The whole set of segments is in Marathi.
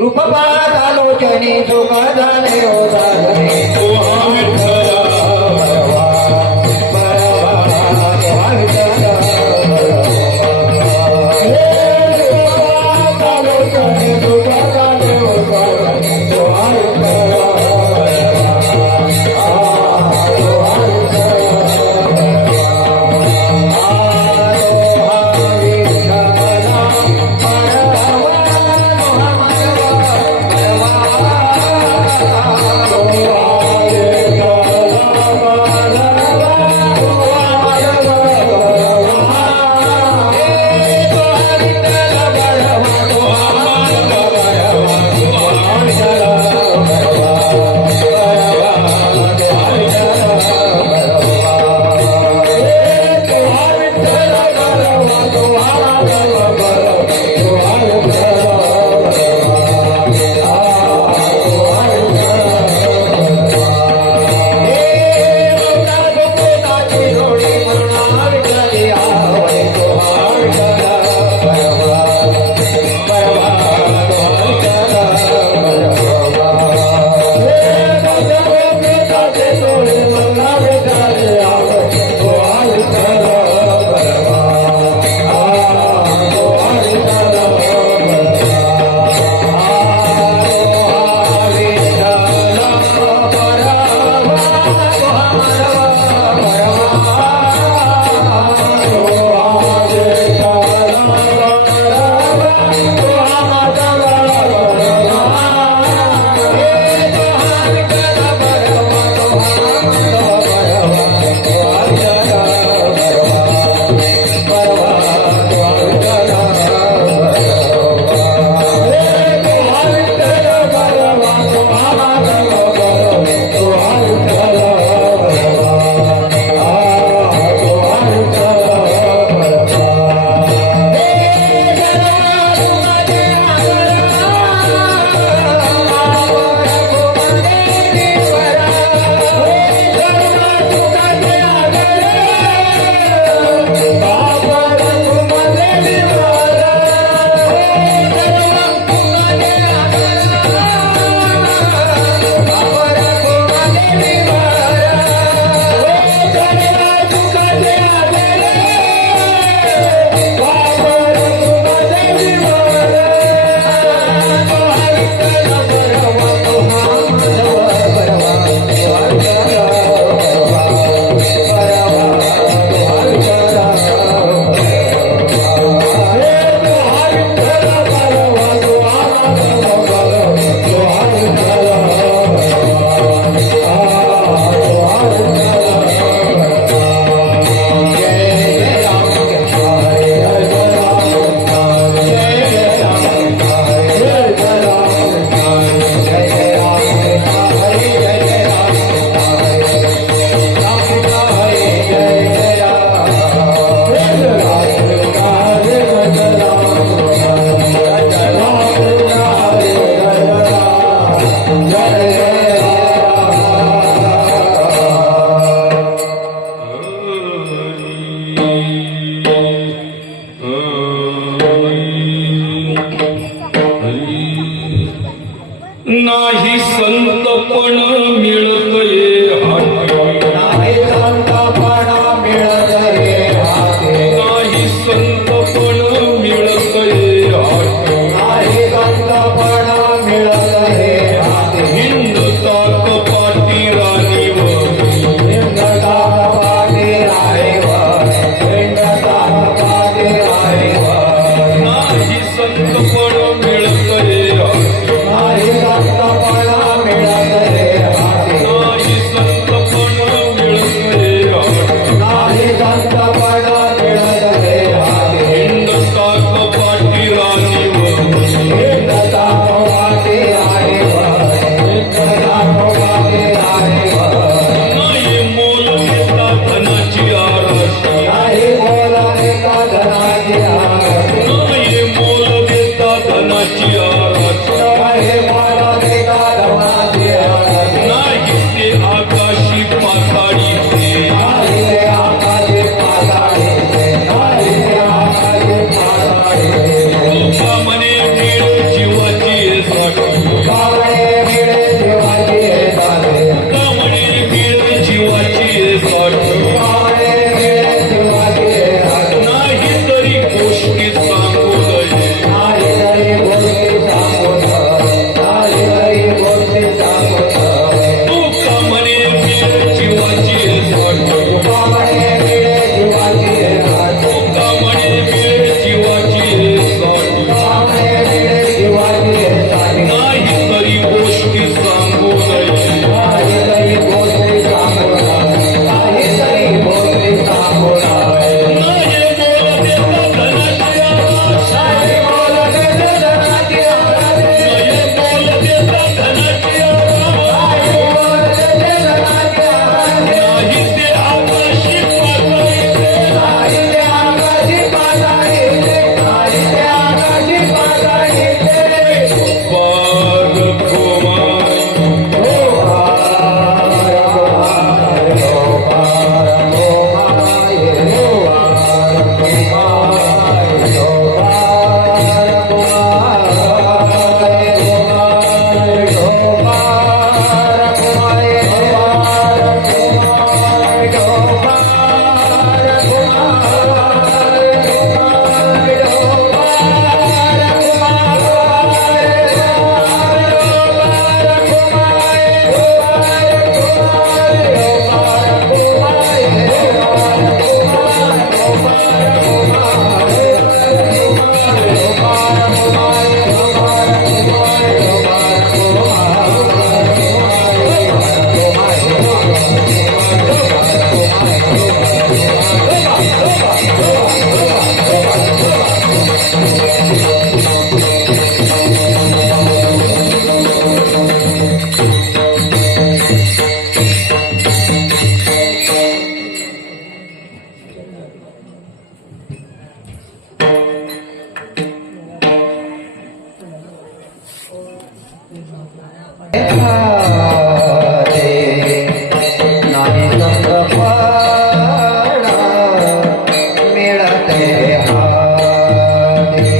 रूप पाहता लोचनी सुख झाले हो साधने नाही संतपण मिळत ये हाती, नाही संतपण मिळत ये हाती, नाही संतपण मिळत ये हाती, नाही संतपण मिळत ये हाती, हिंदता कपाटी राणीवर, हिंदता कपाटी राणीवर, हिंदता कपाटी राणीवर, नाही संतपण मिळत ये हाती, नाही संतपण मिळत ये हाती, नाही संकपाळा मिळते हाते नाही संकपाळा मिळते हाते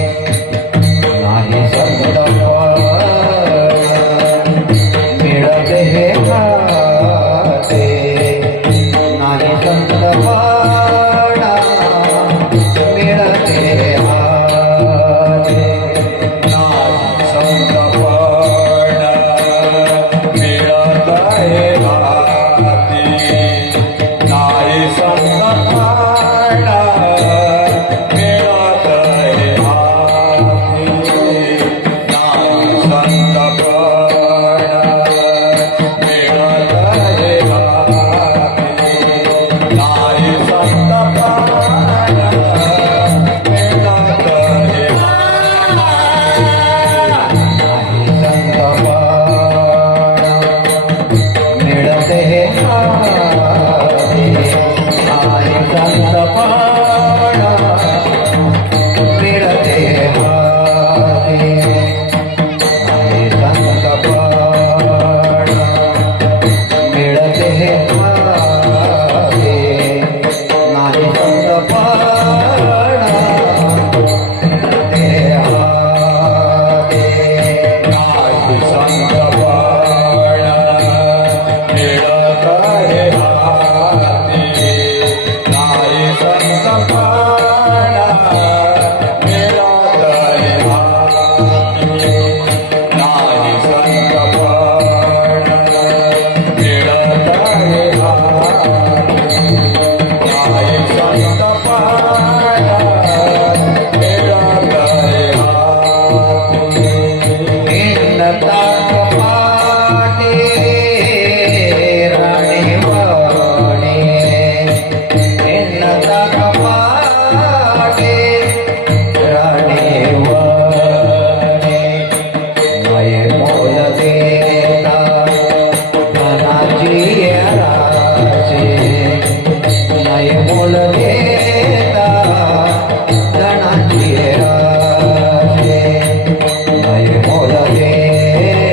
नाही संकपाळा मिळते हाते नाही संकपाळा मिळत आहे हाती. नाही संकपाळा मिळत आहे हाती. नाही संकपाळा मिळत आहे हाती. नाही संकपाळा मिळत आहे मिळते हाते नाही संकपाळा मिळते हाते नाही संकपाळा मिळते हाते नाही संकपाळा मिळते हाते नाही संकपाळा मिळत आहे हाती. नाही संकपाळा मिळत आहे हाती. नाही संकपाळा मिळत आहे हाती. नाही संकपाळा मिळत आहे हाती. हिंडता कपाटे राणीवाणे हिंडता कपाटे राणीवाणे नये मोल देता धनाची राजे नये मोल देता धनाची राजे नाही मोल देता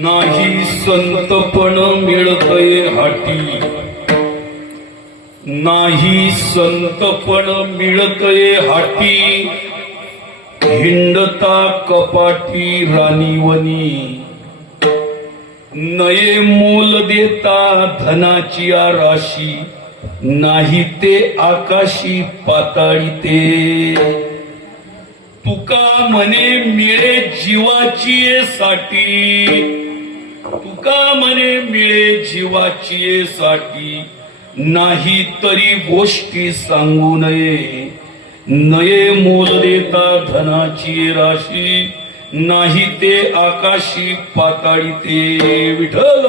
नाही संतपण मिळतय हाटी, नाही संतपण मिळतय हाटी, हिंडता कपाटी राणीवनी, नये मोल देता धनाची राशी, नाही ते आकाशी पाताळी ते, तुका म्हणे मिळे जीवाची साठी, तुका म्हणे मिळे जीवाची साठी, नाही तरी गोष्टी सांगू नये, नये मोल देता धनाची राशी, नाही ते आकाशी पाताळी ते. विठ्ठल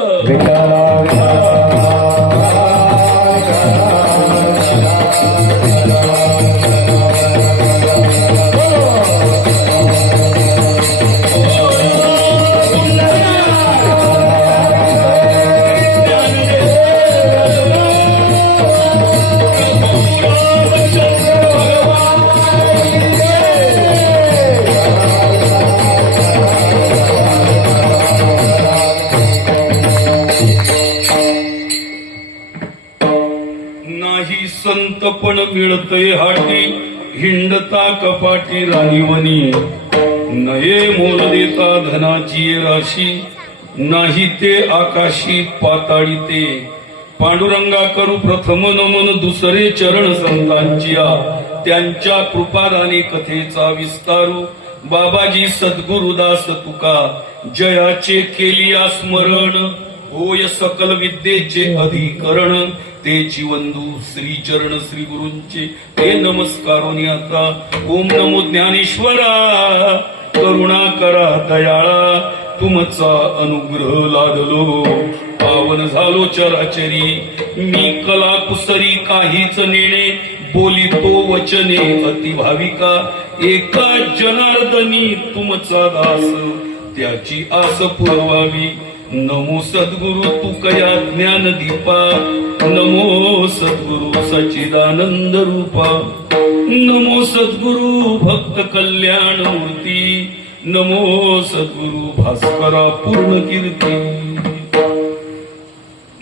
नाही संतपण मिळतय हाटी, हिंडता कपाटी राणीवनी, नये मोल देता धनाची राशी, नाही ते आकाशी पाताळी ते. पांडुरंगा करू प्रथम नमन दुसरे चरण संतांचिया, त्यांच्या कृपादाने कथेचा विस्तारू. बाबाजी सद्गुरुदास तुका जयाचे केलिया स्मरण, होय सकल विद्येचे अधिकरण. तेची वंदू श्री चरण श्री गुरूंचे ते नमस्कारोनी आता. ओम नमो ज्ञानेश्वरा, करुणा करा दयाळा, तुमचा अनुग्रह लादलो, पावन झालो चराचरी. मी कला कुसरी काहीच नेणे, बोलितो वचने अति भाविका. एका जनार्दनी तुमचा दास, त्याची आस पुरवावी. नमो सद्गुरु तुकया ज्ञान दीपा, नमो सद्गुरु सच्चिदानंद रूपा, नमो सद्गुरु भक्त कल्याण मूर्ती, नमो सद्गुरु भास्करा पूर्ण कीर्ती.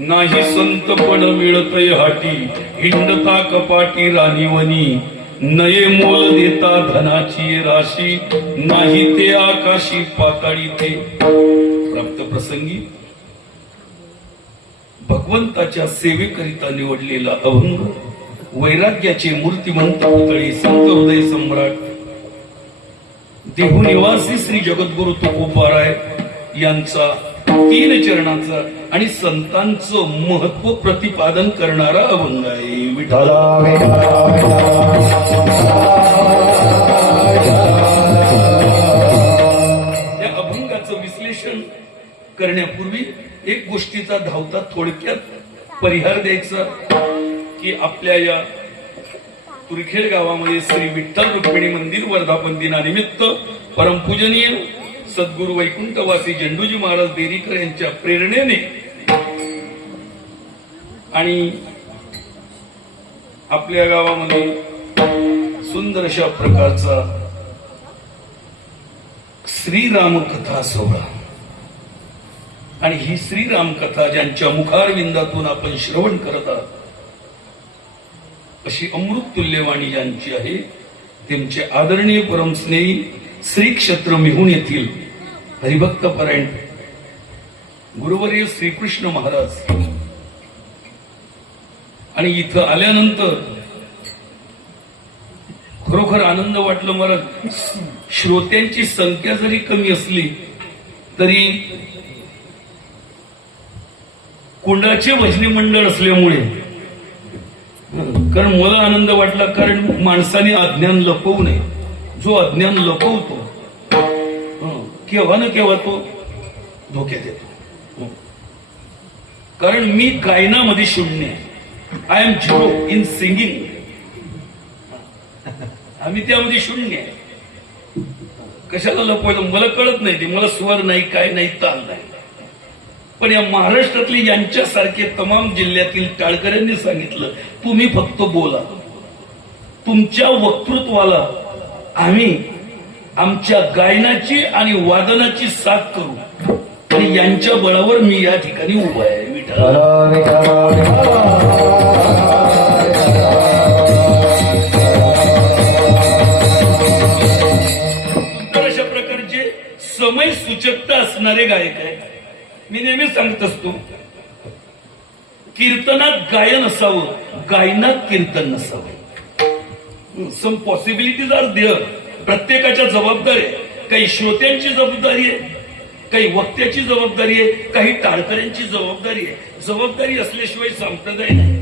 नाही संतपण मिळतय हाटी, हिंडता कपाटी राणीवनी, नये मोल देता धनाची राशी, नाही ते आकाशी पाताळी ते. प्राप्त प्रसंगी भगवंताच्या सेवेकरिता निवडलेला अभंग, वैराग्याचे मूर्तिमंत पुतळे संत हृदय सम्राट देहुनिवासी श्री जगद्गुरु तुकोबाराय यांचा 3 चरणाचा आणि संतांचं महत्व प्रतिपादन करणारा अभंग आहे. विठ्ठल या अभंगाचं विश्लेषण करण्यापूर्वी एक गोष्टीचा धावता थोडक्यात परिहार द्यायचा की आपल्या या तुरखेड गावामध्ये श्री विठ्ठल रुक्मिणी मंदिर वर्धापन दिनानिमित्त परमपूजनीय सद्गुरु वैकुंठवासी झेंडूजी महाराज देरीकर यांच्या प्रेरणेने आणि आपल्या गावामध्ये सुंदर अशा प्रकारचा श्रीराम कथा सोहळा, आणि ही श्रीराम कथा ज्यांच्या मुखारविंदातून आपण श्रवण करत आहात, अशी अमृत तुल्यवाणी ज्यांची आहे, त्यांचे आदरणीय परमस्नेही श्री क्षेत्र मिहून येथील हरिभक्त परायण गुरुवर्य श्रीकृष्ण महाराज. आणि इथं आल्यानंतर खरोखर आनंद वाटलं मला. श्रोत्यांची संख्या जरी कमी असली तरी कुंडाचे भजनी मंडळ असल्यामुळे, कारण मला आनंद वाटला, कारण माणसाने अज्ञान लपवू नये. जो अज्ञान लपवतो केव्हा ना केव्हा तो धोक्यात येतो. कारण मी गायनामध्ये शून्य आहे. I am zero in singing. आम्ही त्यामध्ये शून्य आहे. कशाला लपवायचं मला कळत नाही. ते मला स्वर नाही, काय नाही, ताल नाही. पण या महाराष्ट्रातले यांच्यासारखे तमाम जिल्ह्यातील टाळकऱ्यांनी सांगितलं, तुम्ही फक्त बोला, तुमच्या वक्तृत्वाला आम्ही आमच्या गायनाची आणि वादनाची साथ करू. आणि यांच्या बळावर मी या ठिकाणी उभा आहे. विठ्ठल तर अशा प्रकारचे समय सूचकता असणारे गायक आहे. मी नेहमी सांगत असतो, कीर्तनात गायन असावं, गायनात कीर्तन नसावं. सम पॉसिबिलिटीज आर देअर. प्रत्येकाच्या जबाबदारी आहे. काही श्रोत्यांची जबाबदारी आहे, काही वक्त्याची जबाबदारी आहे, काही टाळकऱ्यांची जबाबदारी आहे. जबाबदारी असल्याशिवाय संप्रदाय नाही.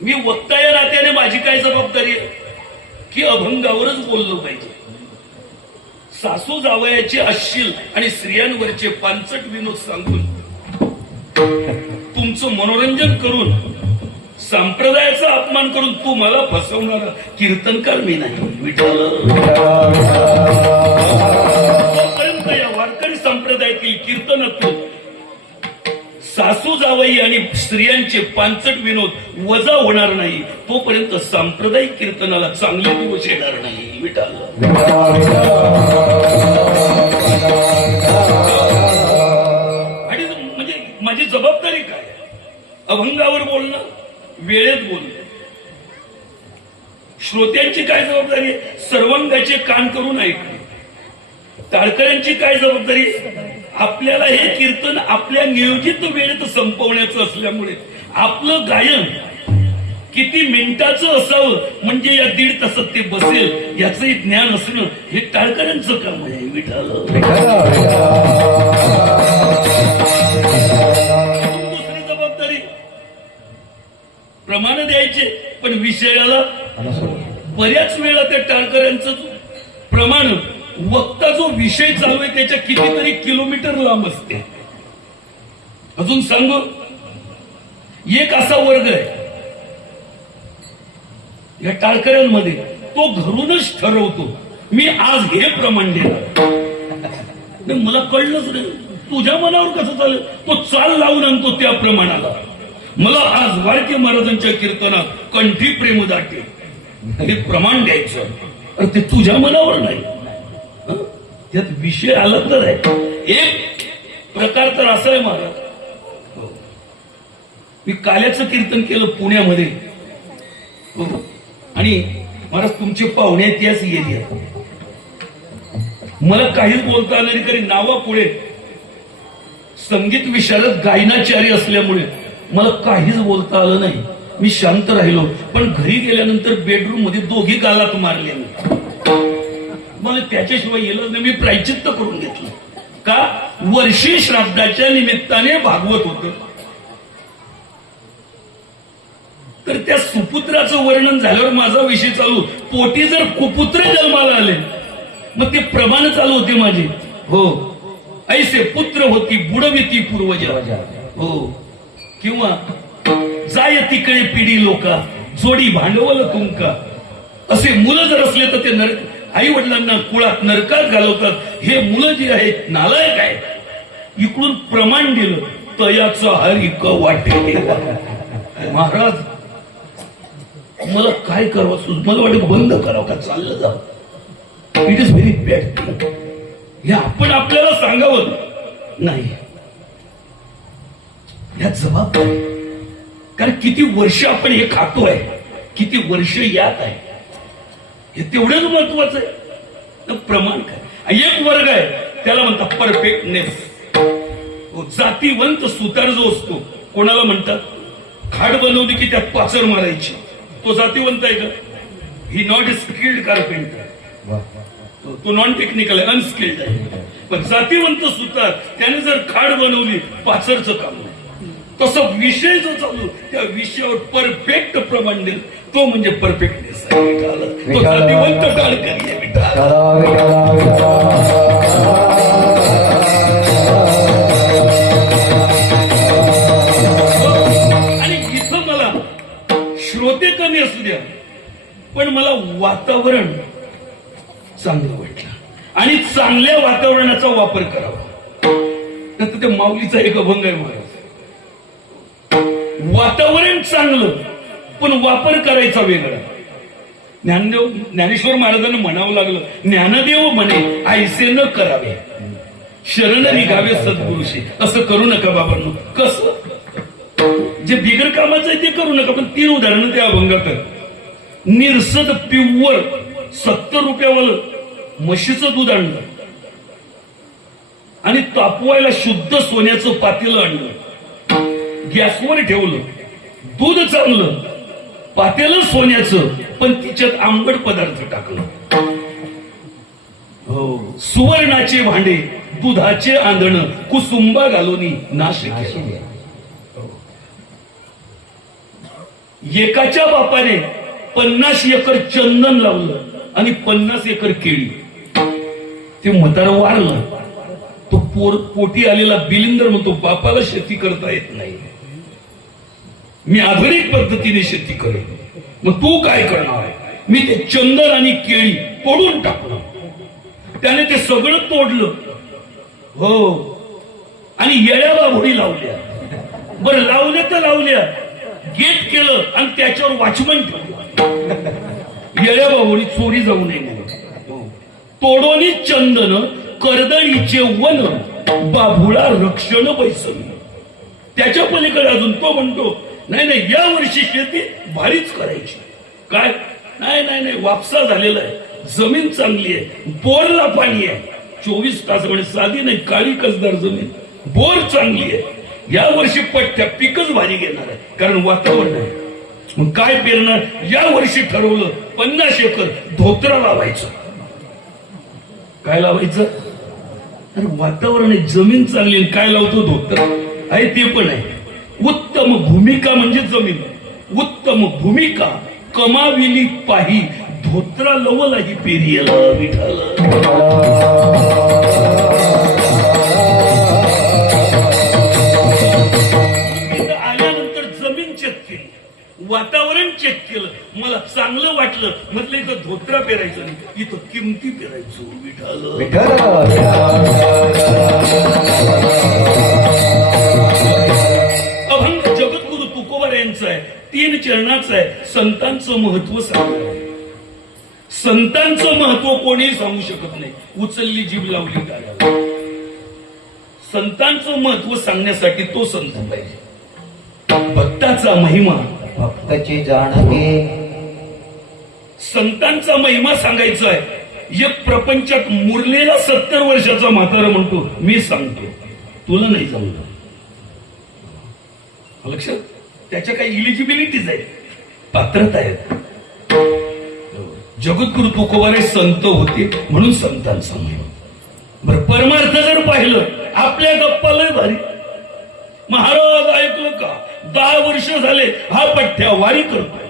मी वक्ता या नात्याने माझी काय जबाबदारी आहे की अभंगावरच बोललो पाहिजे. सासू जावयाचे अश्लील आणि स्त्रियांवरचे पांचट विनोद सांगून तुमचं मनोरंजन करून संप्रदायाचा अपमान करून तू मला फसवणारा कीर्तनकार मी नाही. विठ्ठल जोपर्यंत या वारकरी संप्रदायातील कीर्तनातून सासू जावई आणि स्त्रियांचे पांचट विनोद वजा होणार नाही, तोपर्यंत सांप्रदायिक कीर्तनाला चांगले दिवस येणार नाही. विठ्ठल आणि म्हणजे माझी जबाबदारी काय? अभंगावर बोलणं, वेळेत बोलणं. श्रोत्यांची काय जबाबदारी आहे? सर्वांगाचे कान करून ऐकणं. टाळकऱ्यांची काय जबाबदारी? आपल्याला हे कीर्तन आपल्या नियोजित वेळेत संपवण्याचं असल्यामुळे आपलं गायन किती मिनिटाचं असावं म्हणजे या 1.5 तासात ते बसेल याचंही ज्ञान असणं हे टाळकऱ्यांचं काम आहे. विठ्ठल दुसरी जबाबदारी प्रमाण द्यायचे, पण विषयाला बऱ्याच वेळा त्या टाळकऱ्यांचं प्रमाण वक्ता जो विषय चालू आहे त्याच्या कितीतरी किलोमीटर लांब असते. अजून सांगू, एक असा वर्ग आहे या टाळकऱ्यांमध्ये, तो घरूनच ठरवतो मी आज हे प्रमाण देणार. मला कळलंच नाही तुझ्या मनावर कसं चालेल. तो चाल लावून आणतो त्या प्रमाणाला. मला आज वारके महाराजांच्या कीर्तनात कंठी प्रेम दाटे हे प्रमाण द्यायचं, अरे ते तुझ्या मनावर नाही. त्यात विषय आला तर आहे. एक प्रकार तर असा आहे महाराज, मी काल्याचं कीर्तन केलं पुण्यामध्ये. आणि महाराज तुमचे पाहुणे आहेत त्याच एरियात. मला काहीच बोलता आलं नाही, तरी नावापुढे संगीत विशारद गायनाचार्य असल्यामुळे मला काहीच बोलता आलं नाही. मी शांत राहिलो. पण घरी गेल्यानंतर बेडरूम मध्ये दोघी गालात मारले. मला त्याच्याशिवाय येलं नाही. मी प्रायचित्त करून घेतलं. का? वर्षी श्राद्धाच्या निमित्ताने भागवत होतं. तर त्या सुपुत्राचं वर्णन झाल्यावर माझा विषय चालू. पोटी जर कुपुत्र जन्माला आले मग ते प्रमाण चालू होते माझे. हो, ऐसे पुत्र होती बुडविती पूर्वजा. हो, किंवा जाय तिकडे पिढी लोका जोडी भांडवल तुमका. असे मुलं जर असले तर ते नरक आई वडिलांना कुळात नरकात घालवतात. हे मुलं जी आहेत नालायक आहेत. इकडून प्रमाण दिलं तयाचा हरिक वाटे. महाराज मला काय करावं, मला वाटतं बंद करावं का चाललं जावं. It is very bad thing. हे आपण आपल्याला सांगावं नाही. या जबाबदारी, कारण किती वर्ष आपण हे खातोय, किती वर्ष यात आहे, हे तेवढंच महत्वाचं आहे. प्रमाण काय? एक वर्ग आहे त्याला म्हणतात परफेक्टनेस. जातीवंत सुतार जो असतो, कोणाला म्हणतात? खाड बनवली की त्यात पाचर मारायची, तो जातीवंत आहे का? ही नॉट ए स्किल्ड कारपेंटर. तो नॉन टेक्निकल आहे, अनस्किल्ड आहे. पण जातीवंत सुतार त्याने जर खाड बनवली, पाचरचं काम नाही. तसं विषय जो चालू त्या विषयावर परफेक्ट प्रमाण दिलं, तो म्हणजे परफेक्टनेस आहे. तो जातीवंत टाळकरी आहे. आणि इथं मला श्रोते कमी असू द्या, पण मला वातावरण चांगलं वाटलं आणि चांगल्या वातावरणाचा वापर करावा. तर त्या माऊलीचा एक अभंग आहे महाराज, वातावरण चांगलं पण वापर करायचा वेगळा. ज्ञानेश्वर महाराजांना म्हणावं लागलं, ज्ञानदेव म्हणे ऐसे न करावे. शरण निघावे सद्गुरुशी. असं करू नका बाबांनो. कसं जे बिगर कामाचं आहे ते करू नका. पण 3 उदाहरणं त्या अभंगात. निरसद प्युअर 70 रुपयावालं म्हशीचं दूध आणलं आणि तापवायला शुद्ध सोन्याचं पातेलं आणलं, गॅसवर ठेवलं, दूध चांगलं, पातेलं सोन्याचं, पण तिच्यात आंबट पदार्थ टाकलं. हो, सुवर्णाचे भांडे, दुधाचे आंधण, कुसुंबा घालून नाश केलं. एकाच्या बापाने 50 एकर चंदन लावलं आणि 50 एकर केळी. ते म्हातारं वारलं. तो पोटी आलेला बिलिंदर म्हणतो, बापाला शेती करता येत नाही, मी आधुनिक पद्धतीने शेती करेन. मग तू काय करणार आहे? मी ते चंदन आणि केळी तोडून टाकलं. त्याने ते सगळं तोडलं. हो, आणि येळ्या बाभुडी लावल्या. बरं, लावल्या तर लावल्या, गेट केलं आणि त्याच्यावर वॉचमन ठेवलं. येळ्या बाभुडी चोरी जाऊ नये म्हणून. तोडोनी चंदन, कर्दळीचे वन, बाभुळा रक्षण बैसन. त्याच्या पलीकडे अजून तो म्हणतो, नाही नाही, या वर्षी शेती भारीच करायची. काय? नाही नाही नाही, वापसा झालेला आहे, जमीन चांगली आहे, बोरला पाणी आहे, 24 तास. म्हणजे साधी नाही, काळी कसदार जमीन, बोर चांगली आहे. या वर्षी पट्ट्या पिकच भारी घेणार आहे, कारण वातावरण आहे. मग काय पेरणार? या वर्षी ठरवलं 50 एकर धोत्रा लावायचं. काय लावायचं? अरे वातावरण आहे, जमीन चांगली आहे, काय लावतो? धोत्रा आहे. ते पण आहे. उत्तम भूमिका म्हणजे जमीन. उत्तम भूमिका कमाविली पाही, धोत्रा लवलाही पेरियला विठाला. आल्यानंतर जमीन चेक केली, वातावरण चेक केलं, मला चांगलं वाटलं. म्हटलं इथं धोत्रा पेरायचं नाही, इथं किमती पेरायचो. विठाला अभंग जगद्गुरु तुकोबार यांचं आहे. 3 चरणाचं आहे. संतांचं महत्व सांगणार. संतांचं महत्व कोणीही सांगू शकत नाही. उचलली जीभ लावली गाड्याला. संतांचं महत्व सांगण्यासाठी तो संत पाहिजे. भक्ताचा महिमा भक्ताची जाणगे. संतांचा महिमा सांगायचा आहे. एक प्रपंचात मुरलेला 70 वर्षाचा म्हातारा म्हणतो, मी सांगतो, तुला नाही जमलं. लक्षात? त्याच्या काही इलिजिबिलिटीज आहेत, पात्रता आहेत. जगद्गुरु तुकोबार संत होते म्हणून संतांचा महिमा. बरं, परमार्थ जर पाहिलं, आपल्या गप्पा लय भारी. महाराज ऐकलं का, 10 वर्ष झाले हा पठ्ठ्या वारी करतोय.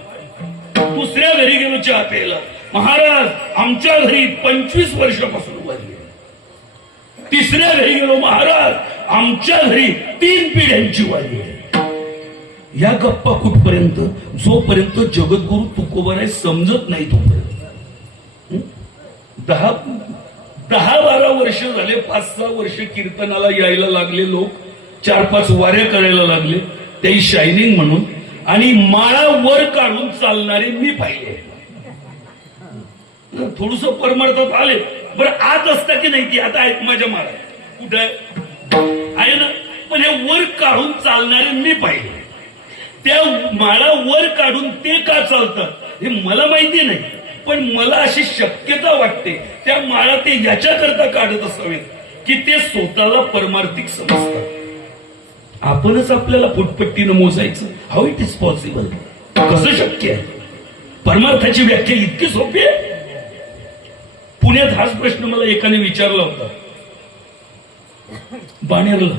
दुसऱ्या घरी गेलो चहा प्यायला, महाराज आमच्या घरी 25 वर्षापासून वारी. तिसऱ्या घरी गेलो, महाराज आमच्या घरी 3 पिढ्यांची वारी आहे. या गप्पा कुठपर्यंत? जोपर्यंत जगद्गुरु तुकोबार समजत नाही तोपर्यंत. 10-12 वर्ष झाले, 5-6 वर्ष कीर्तनाला यायला लागले लोक, 4-5 वाऱ्या करायला लागले, त्याही शायनिंग म्हणून. आणि माळा वर काढून चालणारे मी पाहिले. थोडस परमार्थात आले. बरं, आत असता की नाही ती? आता आहेत माझ्या माळा, कुठे आहे ना? पण हे वर काढून चालणारे मी पाहिले. त्या माळा वर काढून ते का चालतात हे मला माहिती नाही, पण मला अशी शक्यता वाटते त्या माळा ते याच्याकरता काढत असावेत की ते स्वतःला परमार्थिक समजतात. आपणच आपल्याला फुटपट्टीनं मोजायचं. How it is possible? कसं शक्य आहे? परमार्थाची व्याख्या इतकी सोपी आहे. पुण्यात हाच प्रश्न मला एकाने विचारला होता, बाणेरला,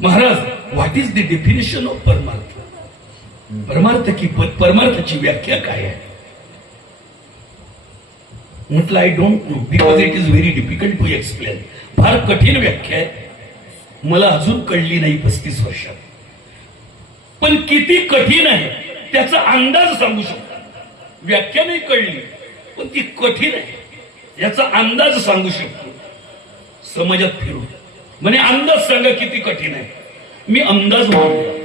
Maharaj what is the definition of paramarth? परमार्थाची व्याख्या काय आहे? म्हटलं I don't know because it is very difficult to explain. फार कठीण व्याख्या आहे, मला अजून कळली नाही 35 वर्षात. पण किती कठीण आहे त्याचा अंदाज सांगू शकतो. व्याख्या नाही कळली पण ती कठीण आहे याचा अंदाज सांगू शकतो. समाजात फिरून म्हणे अंदाज सांगा किती कठीण आहे. मी अंदाज म्हणतो,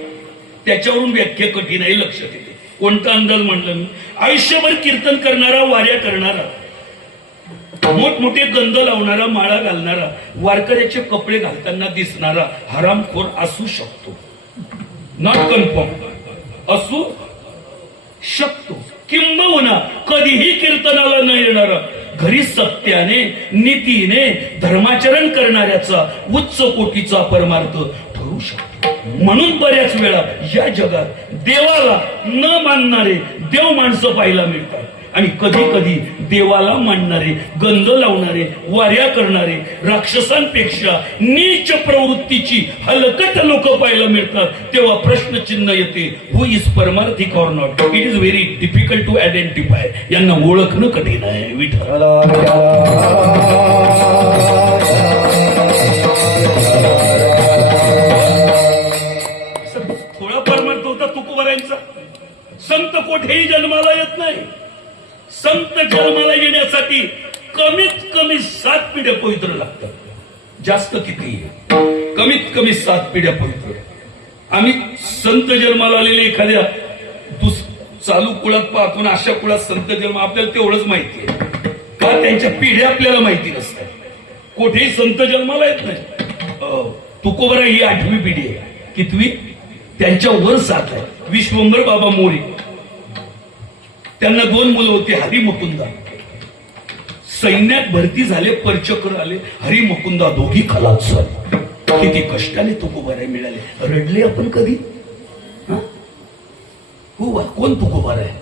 त्याच्यावरून व्याख्या कठीण आहे लक्षात येते. कोणता अंदाज म्हणलं मी? आयुष्यभर कीर्तन करणारा, वाऱ्या करणारा, मोठमोठे गंध लावणारा, माळा घालणारा, वारकऱ्याचे कपडे घालताना दिसणारा हरामखोर असू शकतो. नॉट कन्फर्म, असू शकतो. किंबहुना कधीही कीर्तनाला न येणारा, घरी सत्याने नीतीने धर्माचरण करणाऱ्याचा उच्च कोटीचा परमार्थ ठरू शकतो. म्हणून बऱ्याच वेळा या जगात देवाला न मानणारे देव माणसं पाहायला मिळतात आणि कधी कधी देवाला मानणारे, गंध लावणारे, वाऱ्या करणारे, राक्षसांपेक्षा नीच प्रवृत्तीची हलकट लोक पाहायला मिळतात. तेव्हा प्रश्नचिन्ह येते, who is paramarthik or not. It is very difficult to identify. यांना ओळखणं कठीण आहे. विठ्ठल थोडा परमार्थ होता तुकोबारायांचा. संत कोठेही जन्माला येत नाही. संत जन्माला येण्यासाठी कमीत कमी 7 पिढ्या पवित्र लागतात. जास्त किती, कमीत कमी 7 पिढ्या पवित्र. आम्ही संत जन्माला आलेले एखाद्या चालू कुळात पाहतो ना, अशा कुळात संत जन्म आपल्याला तेवढंच माहिती आहे का त्यांच्या पिढ्या आपल्याला माहिती नसतात. कोठेही संत जन्माला येत नाही. तुकोबरा ही 8वी पिढी आहे. कितवी? त्यांच्या वर 7 आहे. विश्वंभर बाबा मोरी, त्यांना 2 मुलं होती, हरी मुकुंदा. सैन्यात भरती झाले, परचक्र आले, हरी मुकुंदा दोघी खलास झाले. किती कष्टाने तुकोबाराय मिळाले. रडले आपण कधी? कोण तुकोबार आहे?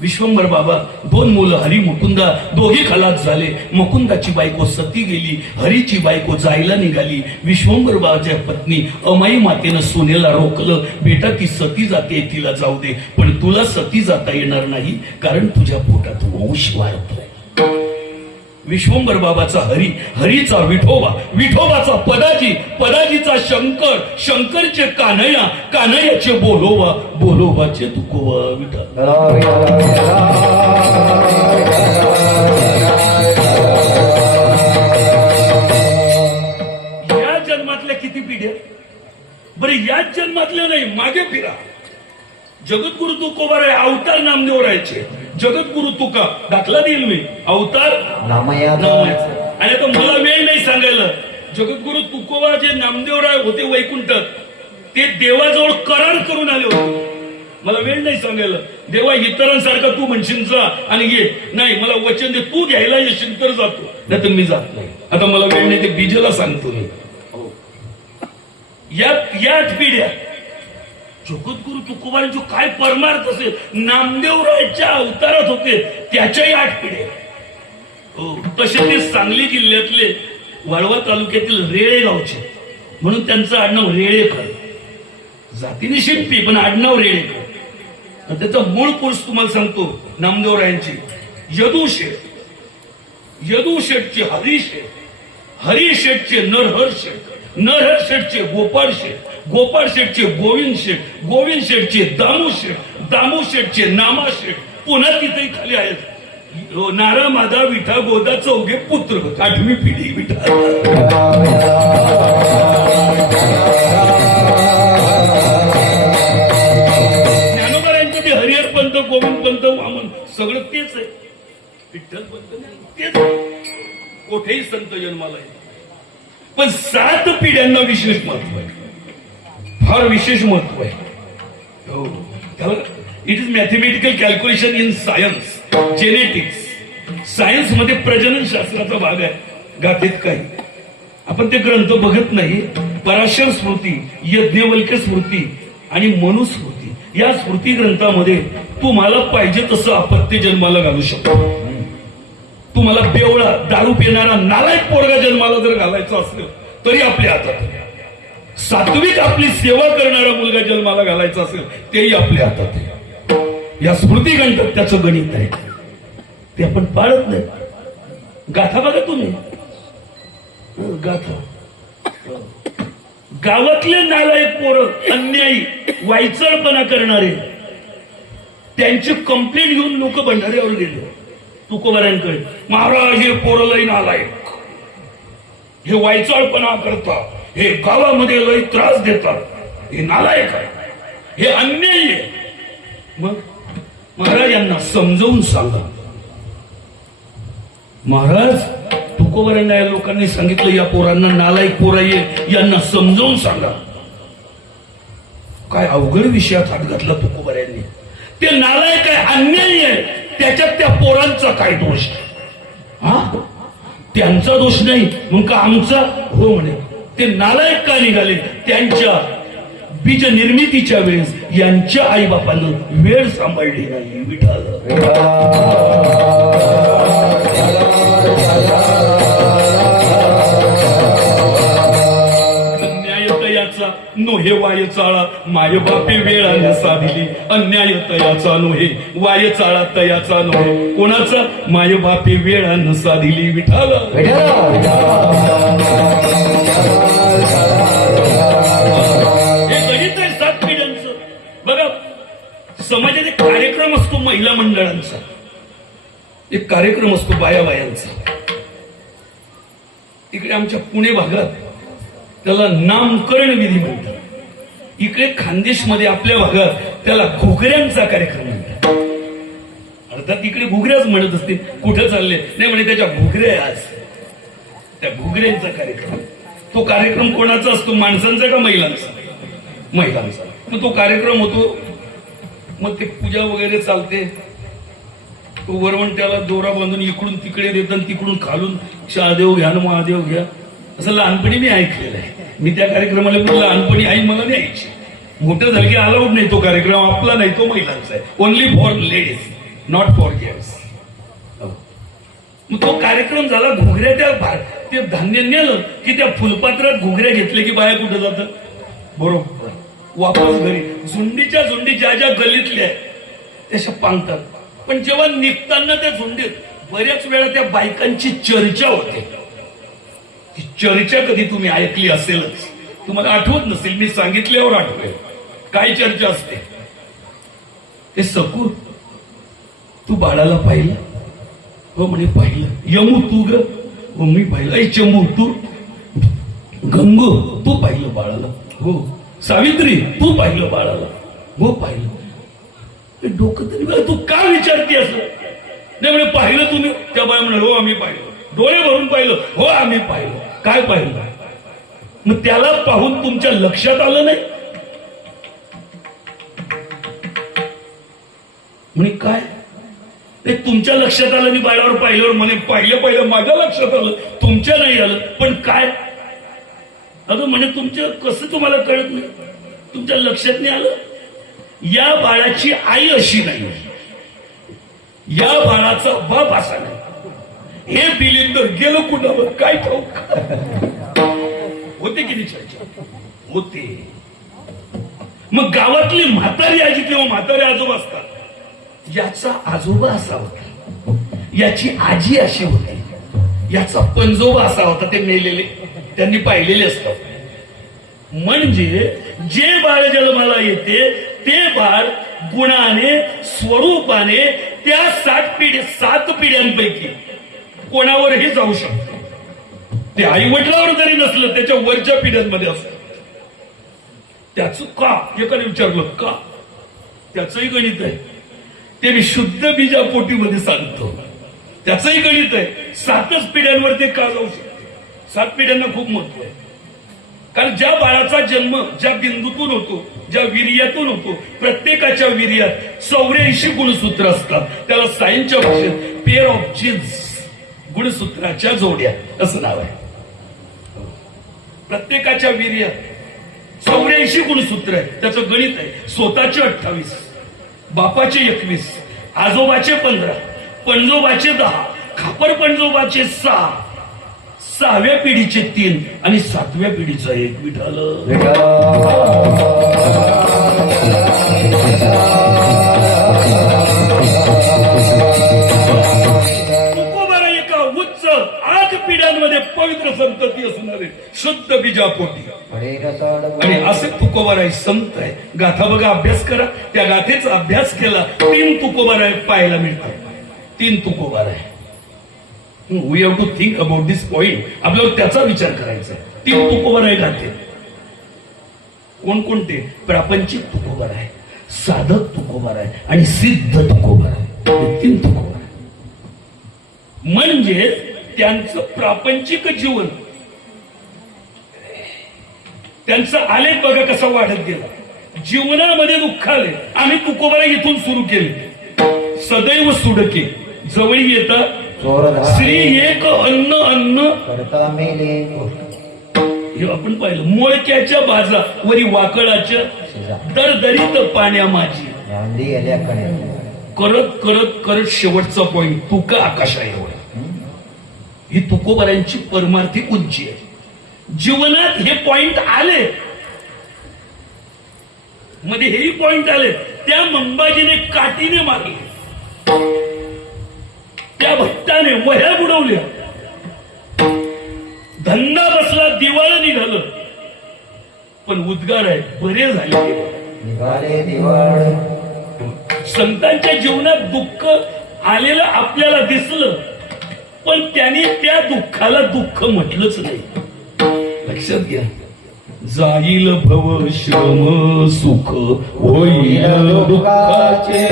विश्वंभर बाबा, 2 मुलं, हरी मुकुंदा दोघी खलास झाले. मुकुंदाची बायको सती गेली, हरीची बायको जायला निघाली. विश्वंभर बाबाच्या पत्नी अमाई मातेनं सोनेला रोखलं, बेटा ती सती जाते, तिला जाऊ दे, पण तुला सती जाता येणार नाही, कारण तुझ्या पोटात वंश वाढतोय. विश्वंभर बाबाचा हरी, हरीचा विठोबा, विठोबाचा पदाजी, पदाजीचा शंकर, शंकरचे कान्हया, कान्हयाचे बोलोबा, बोलोबाचे तुकोबा. विठ्ठल या जन्मातल्या किती पिढ्या? बरे याच जन्मातल्या नाही, मागे फिरा. जगद्गुरु तुकोबाराय अवतार नामदेवरायचे. जगद्गुरु तुका दाखला देईल मी, अवतार नामयाचा. आणि आता मला वेळ नाही सांगायला. जगद्गुरु तुकोबा जे नामदेवराय होते वैकुंठात, ते देवाजवळ करार करून आले होते. मला वेळ नाही सांगायला. देवा इतरांसारखा तू म्हणशील जा आणि ये, नाही मला वचन दे, तू घ्यायला येशील तर जातो, नाही तर मी जात नाही. आता मला वेळ नाही, ते बीजला सांगतो मी. या पिढ्या जगद्गुरु तुकोबारांचे काय परमार्थ असेल, नामदेवरायच्या अवतारात होते, त्याच्याही 8 पिढ्या. तसे ते सांगली जिल्ह्यातले वाळवा तालुक्यातील रेळे गावचे, म्हणून त्यांचं आडनाव रेळेकर. जातीने शिंपी पण आडनाव रेळेकर. त्याचा मूळ पुरुष तुम्हाला सांगतो नामदेवरायांची. यदुशेठ, यदुशेठचे हरिशेठ, हरिशेठचे नरहर शेठ, नरहर शेठचे गोपाळ शेठ, गोपाळ शेठचे गोविंद शेठ, गोविंद शेठचे दामू शेठ, दामू शेठचे नामा शेठ. पुन्हा तिथे खाली आहेत नारा, माधा, विठा, गोदा, चौघे पुत्र. 8वी पिढी. विठा ज्ञानोबारांचे ते हरिहर पंत, गोविंद पंत, वामन सगळं तेच आहे. विठ्ठल पंत तेच. कोठेही संत जन्माला आहे, पण 7 पिढ्यांना विशेष महत्व आहे, फार विशेष महत्व आहे. त्याला it is mathematical calculation in science, genetics. Science मध्ये प्रजनन शास्त्राचा भाग आहे. गाठीत काही आपण ते ग्रंथ बघत नाही. पराशर स्मृती, यज्ञवल्क्य स्मृती आणि मनुस्मृती या स्मृती ग्रंथामध्ये तुम्हाला पाहिजे तसं अपत्य जन्माला घालू शकतो. तुम्हाला बेवळा, दारू पिणारा, नालायक पोरगा जन्माला जर घालायचा असेल तरी आपल्या हातात. सात्विक आपली सेवा करणारा मुलगा जन्माला घालायचा असेल तेही आपल्या हातात आहे. या स्मृती ग्रंथात त्याचं गणित आहे, ते आपण पाळत नाही. गाथा बघा तुम्ही, गाथा. गावातले नालायक पोरं, अन्यायी, वायचळपणा करणारे, त्यांची कंप्लेंट घेऊन लोक भंडाऱ्यावर गेले तुकोबारांकडे. महाराज हे पोरं लई नालायक, हे वायचळपणा करतात, हे गावामध्ये लई त्रास देतात, हे नालायक आहे, हे अन्यायी आहे. मग महाराज यांना समजावून सांगा. महाराज तुकोबारांना या लोकांनी सांगितलं या पोरांना नालायक पोरा येईल यांना समजावून सांगा. काय अवघड विषयात हात घातला तुकोबारांनी. ते नालायक आहे, अन्यायी आहे, त्याच्यात त्या पोरांचा काय दोष? हा, त्यांचा दोष नाही मग का आमचा? हो म्हणे. ते नालायक का निघाले? त्यांच्या बीज निर्मितीच्या वेळेस यांच्या आई बापानं वेळ सांभाळली नाही. विठाल अन्यायतयाचा नोहे वाय चाळा माय बापे वेळाने साधिली. अन्यायतयाचा नोहे वाय चाळा तयाचा नोहे कोणाचा? माय बापे वेळानं साधिली. विठाल समाजात एक कार्यक्रम असतो महिला मंडळांचा, एक कार्यक्रम असतो बाया-बायांचा. इकडे आमच्या पुणे भागात त्याला नामकरण विधी म्हणतात. इकडे खानदेशमध्ये आपल्या भागात त्याला घुगऱ्यांचा कार्यक्रम म्हणतात. अर्थात इकडे घुगऱ्याच म्हणत असते. कुठं चालले? नाही म्हणे त्याच्या घुगऱ्या आज. त्या घुगऱ्यांचा कार्यक्रम. तो कार्यक्रम कोणाचा असतो? माणसांचा का महिलांचा? महिलांचा. मग तो कार्यक्रम होतो. मग ते पूजा वगैरे चालते. तो वरवंट्याला दोरा बांधून इकडून तिकडे देतात, तिकडून खालून शहादेव घ्या न महादेव घ्या. असं लहानपणी मी ऐकलेलं आहे. मी त्या कार्यक्रमाला पण लहानपणी आई मला न्यायची. मोठं झालं की अलाउड नाही तो कार्यक्रम. आपला नाही, तो महिलांचा आहे. Only for ladies, not for gents. मग तो कार्यक्रम झाला. घुगऱ्या ते धान्य नेलं की त्या फुलपात्रात घुगऱ्या घेतले की बाया कुठे जातात? बरोबर वापस घरी. झुंडीच्या झुंडी ज्या ज्या गल्लीतल्या त्याच्या पांगतात. पण जेव्हा निघताना त्या झुंडीत बऱ्याच वेळा त्या बायकांची चर्चा होते. ती चर्चा कधी तुम्ही ऐकली असेलच, तुम्हाला आठवत नसेल. मी सांगितल्यावर आठवेल. काय चर्चा असते? ते सकू तू बाळाला पाहिलं? हो म्हणे पाहिलं. यमू तू ग? हो मी पाहिलं. ऐ चंबू तू? गंगू तू पाहिलं बाळाला? हो. सावित्री तू पाहिलं बाळाला? हो पाहिलं. डोकं तरी मला तू का विचारते असं? नाही म्हणे पाहिलं तुम्ही? त्या बाय म्हणे हो आम्ही पाहिलं. डोळे भरून पाहिलं? हो आम्ही पाहिलं. काय पाहिलं? मग त्याला पाहून तुमच्या लक्षात आलं नाही? म्हणे काय? तुमच्या लक्षात आलं मी बाळावर पाहिल्यावर म्हणे पाहिलं माझ्या लक्षात आलं, तुमच्या नाही आलं. पण काय? अगं म्हणे तुमच्या कसं तुम्हाला कळत नाही? तुमच्या लक्षात नाही आलं? या बाळाची आई अशी नाही, या बाळाचा बाप असा नाही. हे बिलिंदर गेलं कुणावर काय ठाऊक? होते की नाही चर्चा? होते. मग गावातली म्हातारी आजी किंवा म्हातारे आजोबा असतात. याचा आजोबा असा होता, याची आजी अशी होती, याचा पंजोबा असा होता. ते मेलेले त्यांनी पाहिलेले असतात. म्हणजे जे बाळ जन्माला येते ते बाळ गुणाने स्वरूपाने त्या 7 पिढ्यांपैकी कोणावरही जाऊ शकते. ते आई वडिलावर जरी नसलं त्याच्या वरच्या पिढ्यांमध्ये असत. त्याच का? एकाने विचारलं का? त्याचंही गणित आहे. ते मी शुद्ध बीजापोटीमध्ये सांगतो. त्याचंही गणित आहे. 7 पिढ्यांवर ते का जाऊ शकते? 7 पिढ्यांना खूप महत्व आहे. कारण ज्या बाळाचा जन्म ज्या बिंदूतून होतो, ज्या वीर्यातून होतो, प्रत्येकाच्या वीर्यात 84 गुणसूत्र असतात. त्याला सायन्सच्या भाषेत पेअर ऑफ जीन्स, गुणसूत्राच्या जोड्या असं नाव आहे. प्रत्येकाच्या वीर्यात 84 गुणसूत्र आहे. त्याचं गणित आहे. स्वतःचे 28, बापाचे 21, आजोबाचे 15, पणजोबाचे 10, खापर पणजोबाचे 6, 6व्या पिढीचे 3 आणि 7व्या पिढीचा 1. विठाल तुकोबारा एका उच्च 8 पिढ्यांमध्ये पवित्र संतती असणारे शुद्ध बीजापोटी. आणि असे तुकोबारा संत आहे. गाथा बघा, अभ्यास करा. त्या गाथेचा अभ्यास केला 3 तुकोबारा पाहायला मिळतात. 3 तुकोबारा आहे. We have to think about this point. आपल्याला त्याचा विचार करायचा. 3 तुकोबारा आहे गाथे. कोणकोणते? प्रापंचिक तुकोबारा आहे, साधक तुकोबारा आहे आणि सिद्ध तुकोबारा आहे. 3 तुकोबारा. म्हणजे त्यांचं प्रापंचिक जीवन, त्यांचं आलेख बघा कसा वाढत गेला. जीवनामध्ये दुःख आले. आम्ही तुकोबाला इथून सुरू केले. सदैव सुडके जवळ येता श्री एक अन्न अन्न करता मेले हे आपण पाहिलं. मोळक्याच्या बाजा वरी वाकळाच्या दरदरीत पाण्या माझी गांधी गेल्याकडे करत करत करत शेवटचा पॉइंट तुका आकाशा एवढा. ही तुकोबारांची परमार्थिक उंची आहे. जीवनात हे पॉइंट आले, मध्ये हेही पॉइंट आले. त्या मंबाजीने काठीने मारले, त्या भट्टाने वह्या बुडवल्या, धंदा बसला, दिवाळं निघालं. पण उद्गार आहे बरे झाले. निघाले दिवाळ. संतांच्या जीवनात दुःख आलेलं आपल्याला दिसलं, पण त्यांनी त्या दुःखाला दुःख म्हटलंच नाही. लक्षात घ्या. जाईल भव श्रम सुख होईल दुःखाचे,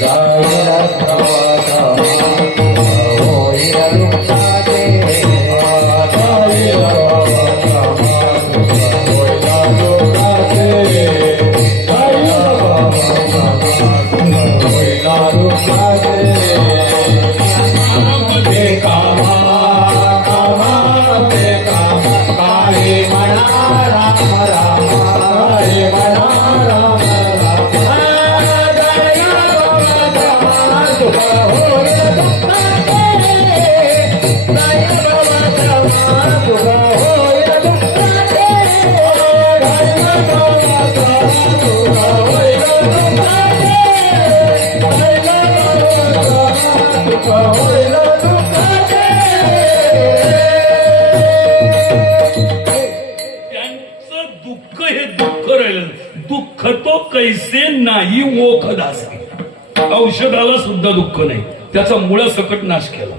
जाईल प्रवासा होईल दुःखाचे. त्यांचं दुःख हे दुःख राहिलं. दुःख तो कैसे नाही ओख दासे. औषधाला सुद्धा दुःख नाही, त्याचा मुळासकट नाश केला.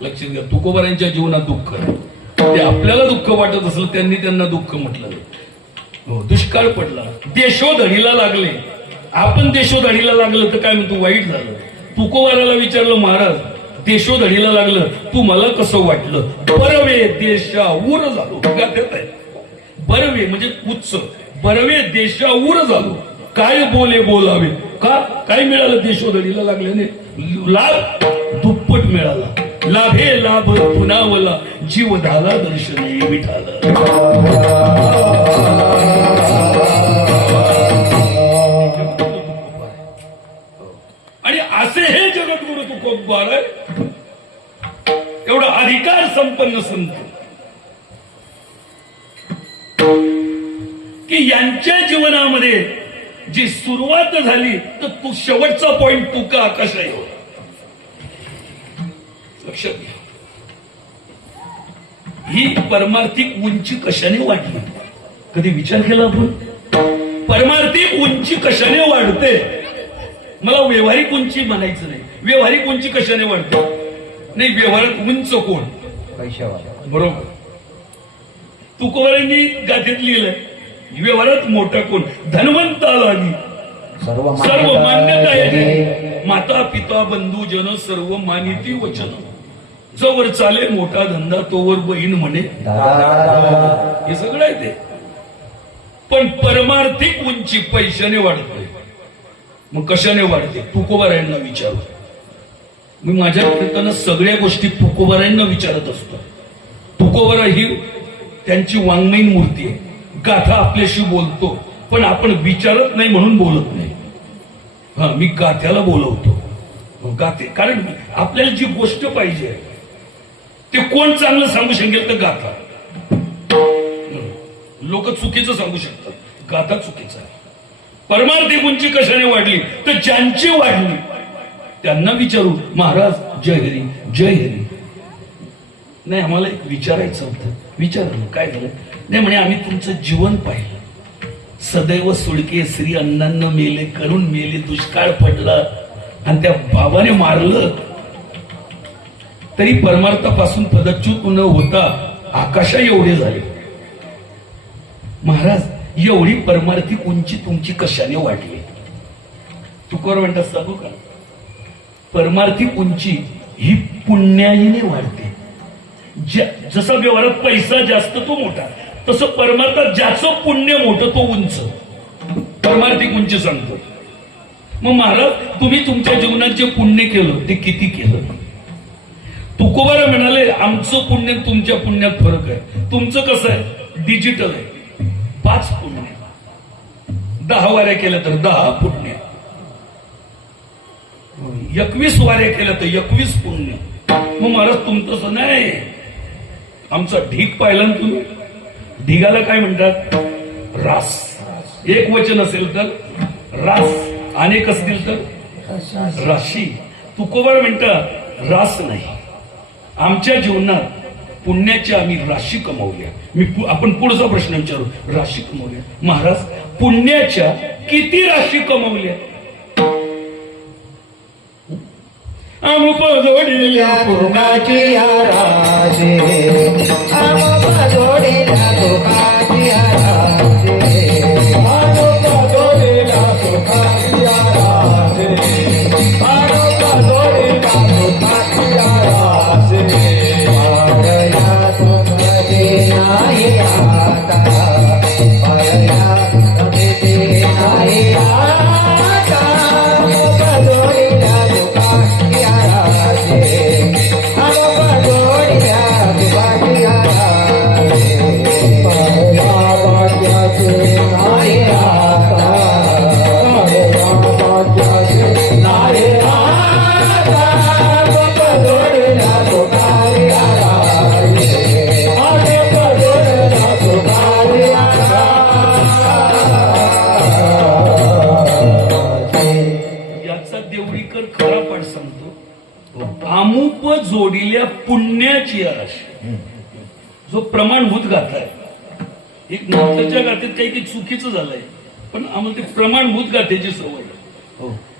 लक्षात घ्या. तुकोबारांच्या जीवनात दुःख नाही. ते आपल्याला दुःख वाटत असलं, त्यांना दुःख म्हटलं नाही. हो, दुष्काळ पडला, देशोधडीला लागले. आपण देशोधडीला लागलं तर काय म्हणतो वाईट झालं. तुकोबाराला विचारलं, महाराज देशोधडीला लागलं, तू मला कसं वाटलं? बरवे देशाऊर झालो. बरवे म्हणजे उच्च, बरवे देशाऊर झालो. काय बोले बोलावे. का काय मिळालं देशोधडीला लागल्याने? लाभ दुप्पट मिळाला. लाभे लाभ पुनावला, जीव झाला दर्शने विठाला. आणि असे हे जगद्गुरु तुकोबार आहे. एवढा अधिकार संपन्न संत की यांच्या जीवनामध्ये जी सुरुवात झाली तर तू शेवटचा पॉइंट तुका आकाश आहे. लक्षात घ्या. ही परमार्थिक उंची कशाने वाढली? कधी विचार केला आपण? परमार्थिक उंची कशाने वाढते? मला व्यवहारिक उंची म्हणायचं नाही. व्यवहारिक उंची कशाने वाढते? नाही, व्यवहारात उंच कोण? पैशावर. बरोबर. तुकोबारांनी गाथेत लिहिलंय, व्यवहारात मोठा कोण? धनवंत लागी सर्व मान्यता येते. माता पिता बंधू जन सर्व मानिती वचन. जवळ चाले मोठा धंदा तोवर बहीण म्हणे. हे सगळं आहे ते. पण परमार्थिक उंची पैशाने वाढते. मग कशाने वाढते? तुकोबारायांना विचारू. मी माझ्या कीर्तनात सगळ्या गोष्टी तुकोबारायांना विचारत असतो. तुकोबारा ही त्यांची वाङ्मयीन मूर्ती आहे. गाथा आपल्याशी बोलतो, पण आपण विचारत नाही म्हणून बोलत नाही. हा, मी गाथ्याला बोलवतो. गाथे, कारण आपल्याला जी गोष्ट पाहिजे ते कोण चांगलं सांगू शकेल तर गाथा. लोक चुकीचं सांगू शकतात, गाथा चुकीचं आहे. परमार्थिक उंची कशाने वाढली? तर ज्यांची वाढली त्यांना विचारू, महाराज जय हरी जय हरी. नाही, आम्हाला एक विचारायचं होतं. विचारलं, काय झालं? नाही म्हणे, आम्ही तुमचं जीवन पाहिलं. सदैव सुडके श्री अण्णांना मेले, करून मेले, दुष्काळ पडला आणि त्या बाबाने मारलं तरी परमार्थापासून पदच्युत न होता आकाशा एवढे झाले. महाराज, एवढी परमार्थिक उंची तुमची कशाने वाढली? तुकोबार म्हणतात सांगू का? परमार्थिक उंची ही पुण्याईने वाढते. जसा व्यवहारात पैसा जास्त तो मोठा, तसं परमार्थात ज्याचं पुण्य मोठं तो उंच, परमार्थिक उंची सांगतो. मग महाराज तुम्ही तुमच्या जीवनात जे पुण्य केलं ते किती केलं? तुकोबारा म्हणाले आमचं पुण्य तुमच्या पुण्यात फरक आहे. तुमचं कसं आहे? डिजिटल आहे. 5 पुण्य, 10 वाऱ्या केल्या तर 10 पुण्य, 21 वाऱ्या केल्या तर 21 पुण्य. मग महाराज तुमचं तसं नाही. आमचा ढीग पाहिला ना तुम्ही? ढिगाला काय म्हणतात? रास. एक वचन असेल तर रास, अनेक असतील तर राशी. तुकोबार म्हणतात रास नाही. आमच्या जीवनात पुण्याच्या आम्ही राशी कमवल्या. आपण पुढचा प्रश्न विचारू. राशी कमवल्या. महाराज पुण्याच्या किती राशी कमवल्या? अमुक जोडील्या तुकाची राशी, अमुक जोडील्या तुकाची राशी, अमुक जोडील्या तुकाची राशी, अमुक जोडील्या तुकाची राशी. पारया तुमची नाही आता, पारया तुमची नाही आता, अमुक जोडील्या तुकाची राशी, अमुक जोडील्या तुकाची राशी. पारया भाग्याची नाही आता, पारया भाग्याची नाही आता, अमुक जोडील्या तुकाची राशी, अमुक जोडील्या तुकाची राशी. याचा देवळीकर खरा पाठ सांगतो. अमुप जोडील्या पुण्याची राशी. जो प्रमाणभूत गाथा आहे. एक नंतरच्या गाथेत काही काही चुकीचं झालंय, पण आम्हाला ते प्रमाणभूत गाथेची सवय आहे.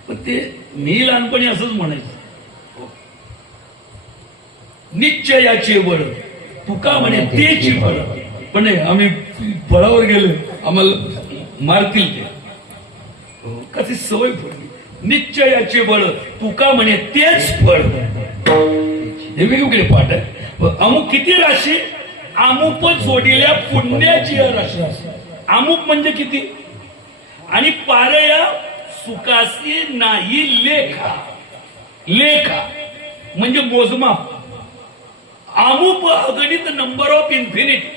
पण ते मी लहानपणी असंच म्हणायचं. निश्चयाचे बळ तुका म्हणे तेची फळ. पण नाही, आम्ही फळावर गेलो, आम्हाला मारतील ते. कशी सवय पडली. निश्चयाचे बळ तुका म्हणे तेच फळ. हे वेगवेगळे पाठ आहे. अमुक किती राशी? अमुक जोडील्या पुण्याची राशी. अमुक म्हणजे किती? आणि पारया सुखासी नाही लेखा. लेखा म्हणजे मोजमाप. अमुक अगणित नंबर ऑफ इन्फिनिटी.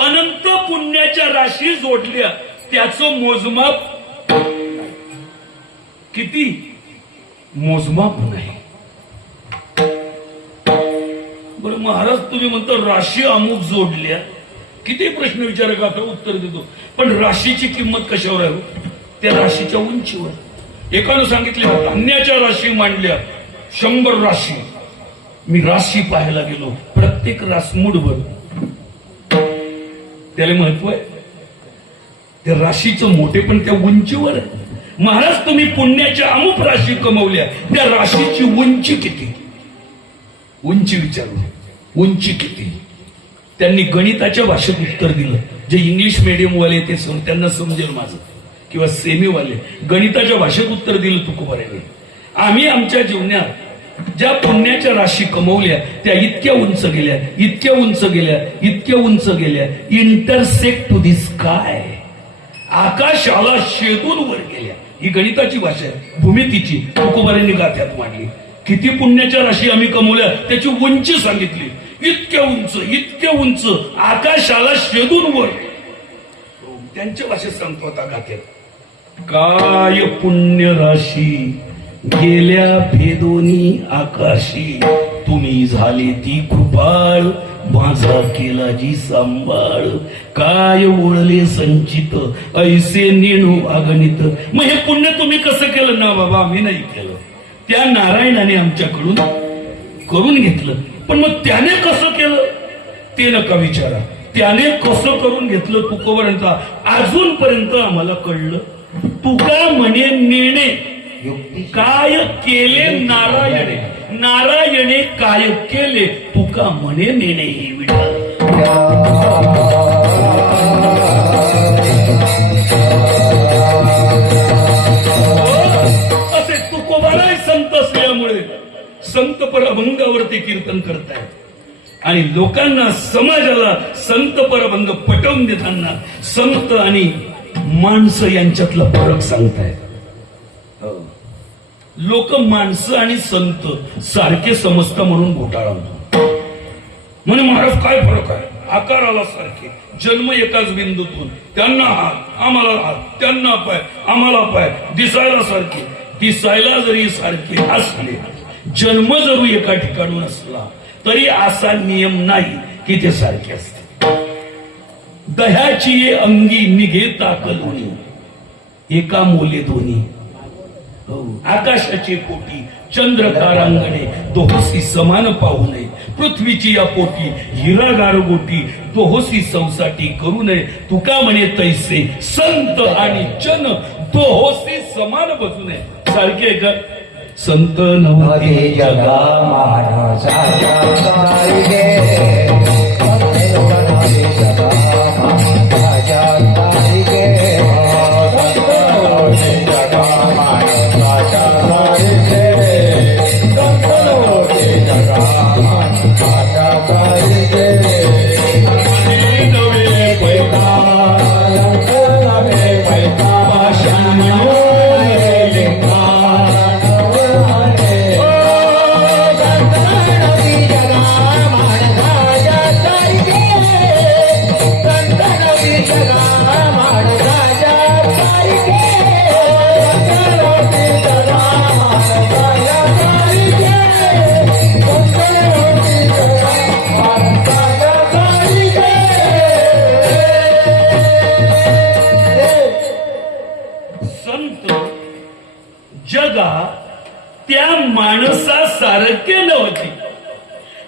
अनंत पुण्याच्या राशी जोडल्या, त्याचं मोजमाप किती? मोजमाप नाही. बरं महाराज तुम्ही म्हणता राशी अमुक जोडल्या, किती प्रश्न विचार का उत्तर देतो. पण राशीची किंमत कशावर आहे? त्या राशीच्या उंचीवर. एकानं सांगितले धान्याच्या राशी मांडल्या 100 राशी. मी राशी पाहायला गेलो, प्रत्येक रास मुठभर. त्याला महत्व आहे. त्या राशीचं मोठे पण त्या उंचीवर आहे. महाराज तुम्ही पुण्याच्या अमुक राशी कमवल्या, त्या राशीची उंची किती? उंची विचारली, उंची किती? त्यांनी गणिताच्या भाषेत उत्तर दिलं. जे इंग्लिश मीडियम वाले ते त्यांना समजेल माझं, किंवा सेमीवाले गणिताच्या भाषेत उत्तर दिलं तुकोबाराने. आम्ही आमच्या जीवनात ज्या पुण्याच्या राशी कमवल्या त्या इतक्या उंच गेल्या, इतक्या उंच गेल्या, इतक्या उंच गेल्या, इंटरसेक्ट टू दी स्काय. आकाशाला शेदून वर गेल्या. ही गणिताची भाषा आहे, भूमितीची. तुकोबारांनी गाथ्यात मांडली. किती पुण्याच्या राशी आम्ही कमवल्या त्याची उंची सांगितली. इतक्या उंच, इतक्या उंच, आकाशाला शेदून वर. त्यांच्या भाषेत सांगतो आता गाथ्यात. काय पुण्य राशी गेल्या भेदोनी आकाशी, तुम्ही झाले ती कृपाळ, माझा केला जी सांभाळ. काय ओळले संचित ऐसे नेणू अगणित. मग हे पुण्य तुम्ही कसं केलं? ना बाबा आम्ही नाही केलं, त्या नारायणाने आमच्याकडून करून घेतलं. पण मग त्याने कसं केलं ते नका विचारा. त्याने कसं करून घेतलं तुकोबारांचा अजूनपर्यंत आम्हाला कळलं. तुका म्हणे नेणे काय केले नारायणे, नारायणे काय केले तुका म्हणे नेणे. ही विठ्ठल असे तुकोबाराही संत असल्यामुळे संत पर अभंगावर ते कीर्तन करतायत आणि लोकांना समाजाला संत परअभंग पटवून देताना संत आणि माणसं यांच्यातला फरक सांगतायत. लोक माणसं आणि संत सारखे समजता म्हणून घोटाळा होतो. म्हणे महाराज काय फरक आहे, आकाराला सारखे, जन्म एकाच बिंदूतून, त्यांना हात आम्हाला हात, त्यांना पाय आम्हाला पाय, दिसायला सारखे, दिसायला जरी सारखे असले, जन्म जरी एका ठिकाणून असला तरी असा नियम नाही की ते सारखे असते. दह्याची अंगी निघे ताकलोनी, एका मोले दोन्ही. आकाशाचे पोटी चंद्र तारांगणे दोहोसी समान पाहू नये, पृथ्वीची या पोटी हिरा गारगोटी दोहोसी संसाठी करू नये. तुका म्हणे तैसे संत आणि जन दोहोसी समान बसू नये. सारखे आहे का? संत नव्हते जगा मानसाच्या तारिके, जगा मानसाच्या तारिके, जगा मानसाच्या तारिके, जगा मानसाच्या तारिके. नवे पैका नवे पैका पाषाण लिंगा संत जगा त्या माणसासारखे नव्हते.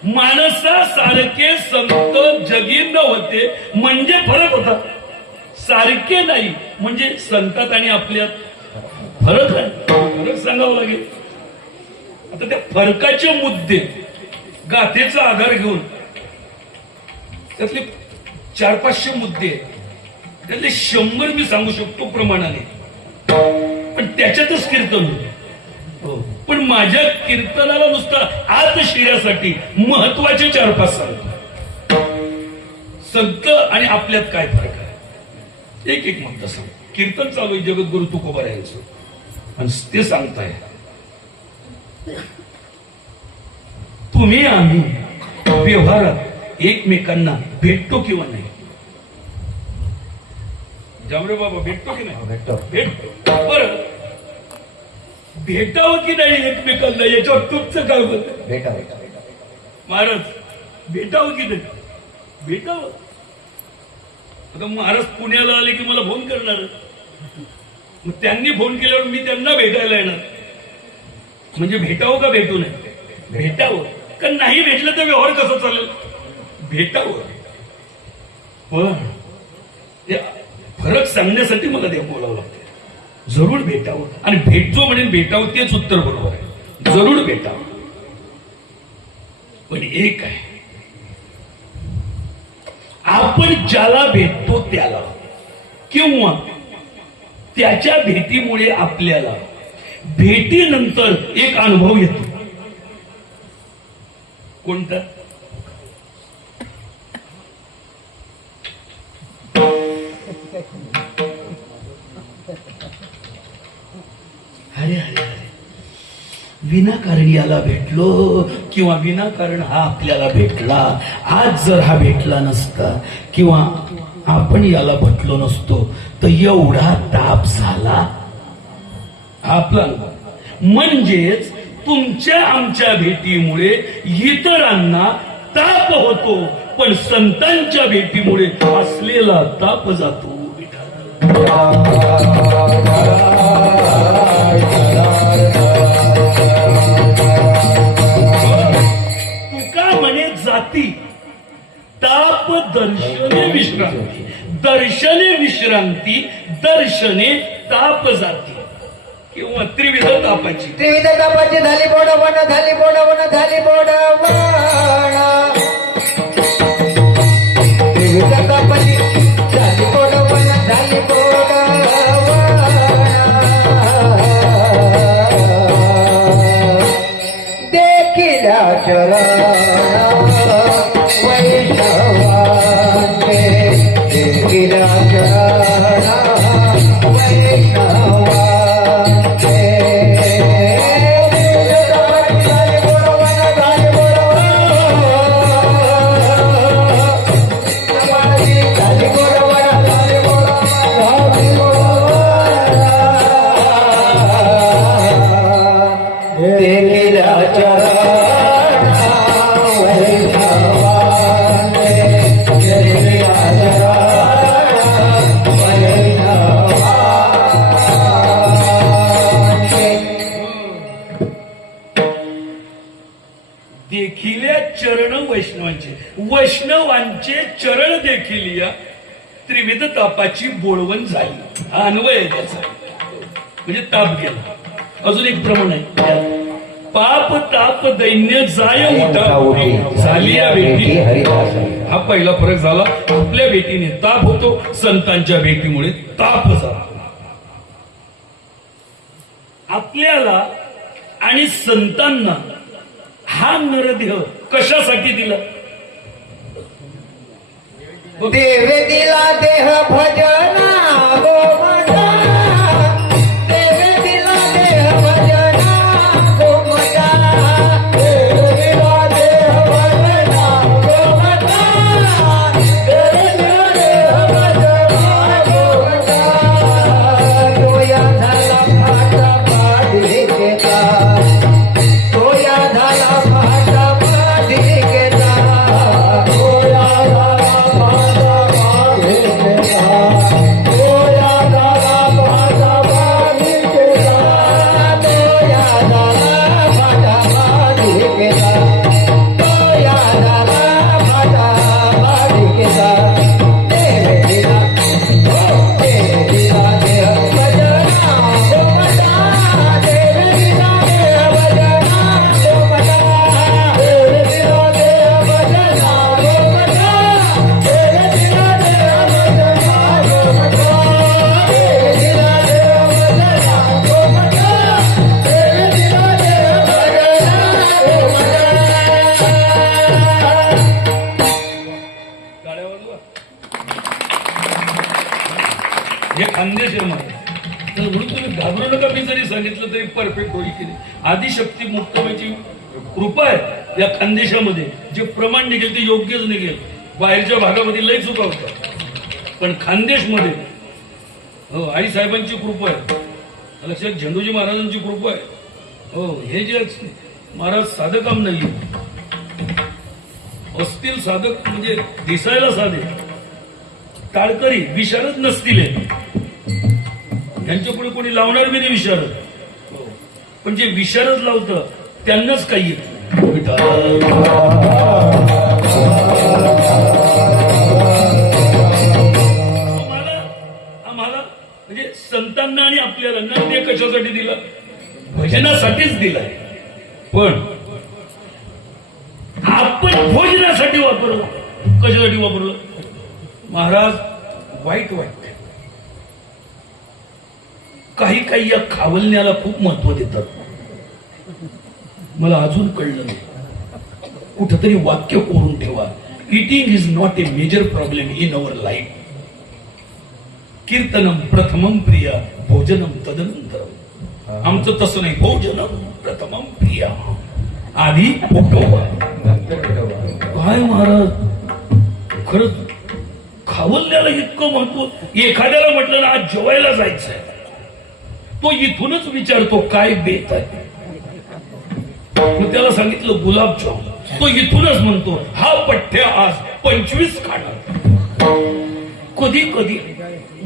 माणसासारखे संत जगी नव्हते म्हणजे फरक होता. सारखे नाही म्हणजे संतात आणि आपल्यात फरक आहे. फरक सांगावं लागेल. आता त्या फरकाचे मुद्दे गाथेचा आधार घेऊन त्यातले 400-500 मुद्दे त्यातले 100 मी सांगू शकतो प्रमाणाने, पण त्याच्यातच कीर्तन होतं. पण माझ्या कीर्तनाला नुसता आत शिरण्यासाठी महत्वाचे 4-5 सांगतो. संत आणि आपल्यात काय फरक आहे एक एक मुद्दा सांग. कीर्तन चालू आहे जगद्गुरु तुकोबा यांचं आणि ते सांगताय तुम्ही आम्ही व्यवहारात एकमेकांना भेटतो किंवा नाही. जामरे बाबा भेटतो की नाही? भेटतो. बरं भेटावं की नाही एकमेकांना याच्यावर तुमचं काय मत आहे? भेटा महाराज भेटावं की नाही? भेटावं. आता महाराज पुण्याला आले की मला फोन करणार, मग त्यांनी फोन केल्यावर मी त्यांना भेटायला येणार. म्हणजे भेटावं का भेटू नये? भेटावं. का नाही भेटलं तर व्यवहार कसा चालेल? भेटावं. पण फरक सांगण्यासाठी मला ते बोलावं लागतं. जरूर भेटावं. आणि भेटतो म्हणेन भेटावं तेच उत्तर बरोबर आहे. जरूर भेटावं. पण एक आहे, आपण ज्याला भेटतो त्याला किंवा त्याच्या भेटीमुळे आपल्याला भेटीनंतर एक अनुभव येतो. कोणता? अरे अरे अरे विनाकारण याला भेटलो किंवा विनाकारण हा आपल्याला भेटला. आज जर हा भेटला नसता किंवा आपण याला भेटलो नसतो तर एवढा ताप झाला आपला. म्हणजेच तुमच्या आमच्या भेटीमुळे इतरांना ताप होतो, पण संतांच्या भेटीमुळे असलेला ताप जातो. तुका म्हणे जाती ताप दर्शने विश्रांती, दर्शने विश्रांती, दर्शने ताप जाती किंवा त्रिविध तापाची. त्रिविध तापाची झाली बोडवण, झाली बोडवण, झाली बोडवण. त्रिविध तापाची झाली बोडवण, झाली बोडवण. देखिल्या वैष्णवांचे देवीला चरण वैष्णवांचे देवीला चरण वैष्णवांचे देवीला चरण वैष्णवांचे देखिल्या चरण वैष्णवांचे वैष्णवांचे चरण देखील या त्रिविध तापाची बोळवण झाली. हा अन्वय आहे त्याचा, म्हणजे ताप गेला. अजून एक प्रमाण आहे त्यात. पाप ताप दैन्य जाय मोठा झाली या भेटी. हा पहिला फरक झाला. आपल्या भेटीने ताप होतो, संतांच्या भेटीमुळे ताप झाला. आपल्याला आणि संतांना हा नरदेह कशासाठी दिला? देवे दिला देह भजना गोमटा देवे दिला देह भजना गोमटा देवे दिला देह भजना गोमटा देवे दिला देह भजना गोमटा तोया झाला फाटा पाढीकेचा तोया झाला फाटा पाढीकेचा तोया हे खानदेश आहे माझं. तर म्हणून तुम्ही घाबरू नका. मी जरी सांगितलं तरी परफेक्ट होईल की नाही. आदिशक्ती मुक्ताबाईची कृपा आहे या खानदेशामध्ये. जे प्रमाण निघेल ते योग्यच निघेल. बाहेरच्या भागामध्ये लय चुका होतात, पण खानदेशमध्ये हो आई साहेबांची कृपा आहे. लक्षात, झेंडूजी महाराजांची कृपा आहे. हो, हे जे महाराज साधं काम नाही असतील, साधक म्हणजे दिसायला साधे टाळकरी विशारद नसतील. यांच्या पुढे कोणी लावणार बी नाही विशारद. पण जे विशारद लावतं त्यांनाच काही येत. आम्हाला म्हणजे संतांना आणि आपल्याला नंदे कशासाठी दिला? भजनासाठीच दिलाय. पण आपण भोजनासाठी वापरलं. कशासाठी वापरलं? महाराज वाईट काही या खावलण्याला खूप महत्व देतात. मला अजून कळलं नाही. कुठंतरी वाक्य कोरून ठेवा. Eating is not a major problem in our life. कीर्तनम प्रथमम प्रिया भोजनम तदनंतरम. आमचं तसं नाही. भोजनम प्रथमम प्रिया, आधी पोटवा. काय महाराज, खरंच खावल्याला इतकं महत्व. एखाद्याला म्हटलं ना आज जेवायला जायचंय, तो इथूनच विचारतो काय बेत आहे. त्याला सांगितलं गुलाबजाम, तो इथूनच म्हणतो हा पठ्ठ्या आज 25 खाणार. कधी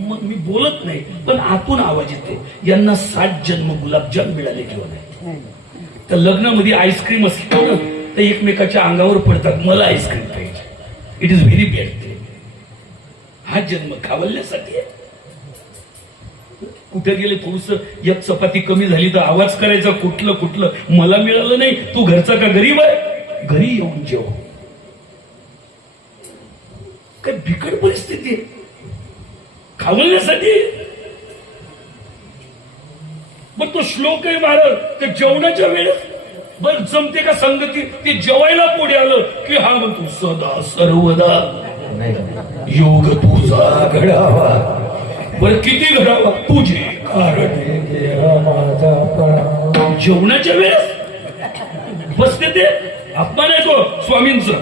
मी बोलत नाही, पण आतून आवाज येतो. यांना 60 जन्म गुलाबजाम मिळाले किंवा नाही. तर लग्नामध्ये आईस्क्रीम असतो ना, तर एकमेकाच्या अंगावर पडतात, मला आईस्क्रीम पाहिजे. It is very bad. हा जन्म खावल्यासाठी आहे. कुठे गेले थोडस एक चपाती कमी झाली तर आवाज करायचा, कुठलं मला मिळालं नाही, तू घरचा का गरीब आहे, घरी येऊन जेव. काय बिकट परिस्थिती आहे खावण्यासाठी. मग तो श्लोक आहे महाराज, तर जेवणाच्या वेळेस बर जमते का संगती? ते जेवायला पुढे आलं की हा म्हणतो सदा सर्वदा योग तुझा घडावा. बर किती घडावा? तुझे कारण जेवणाच्या वेळेस बसते ते अपमान आहे तो स्वामींचा.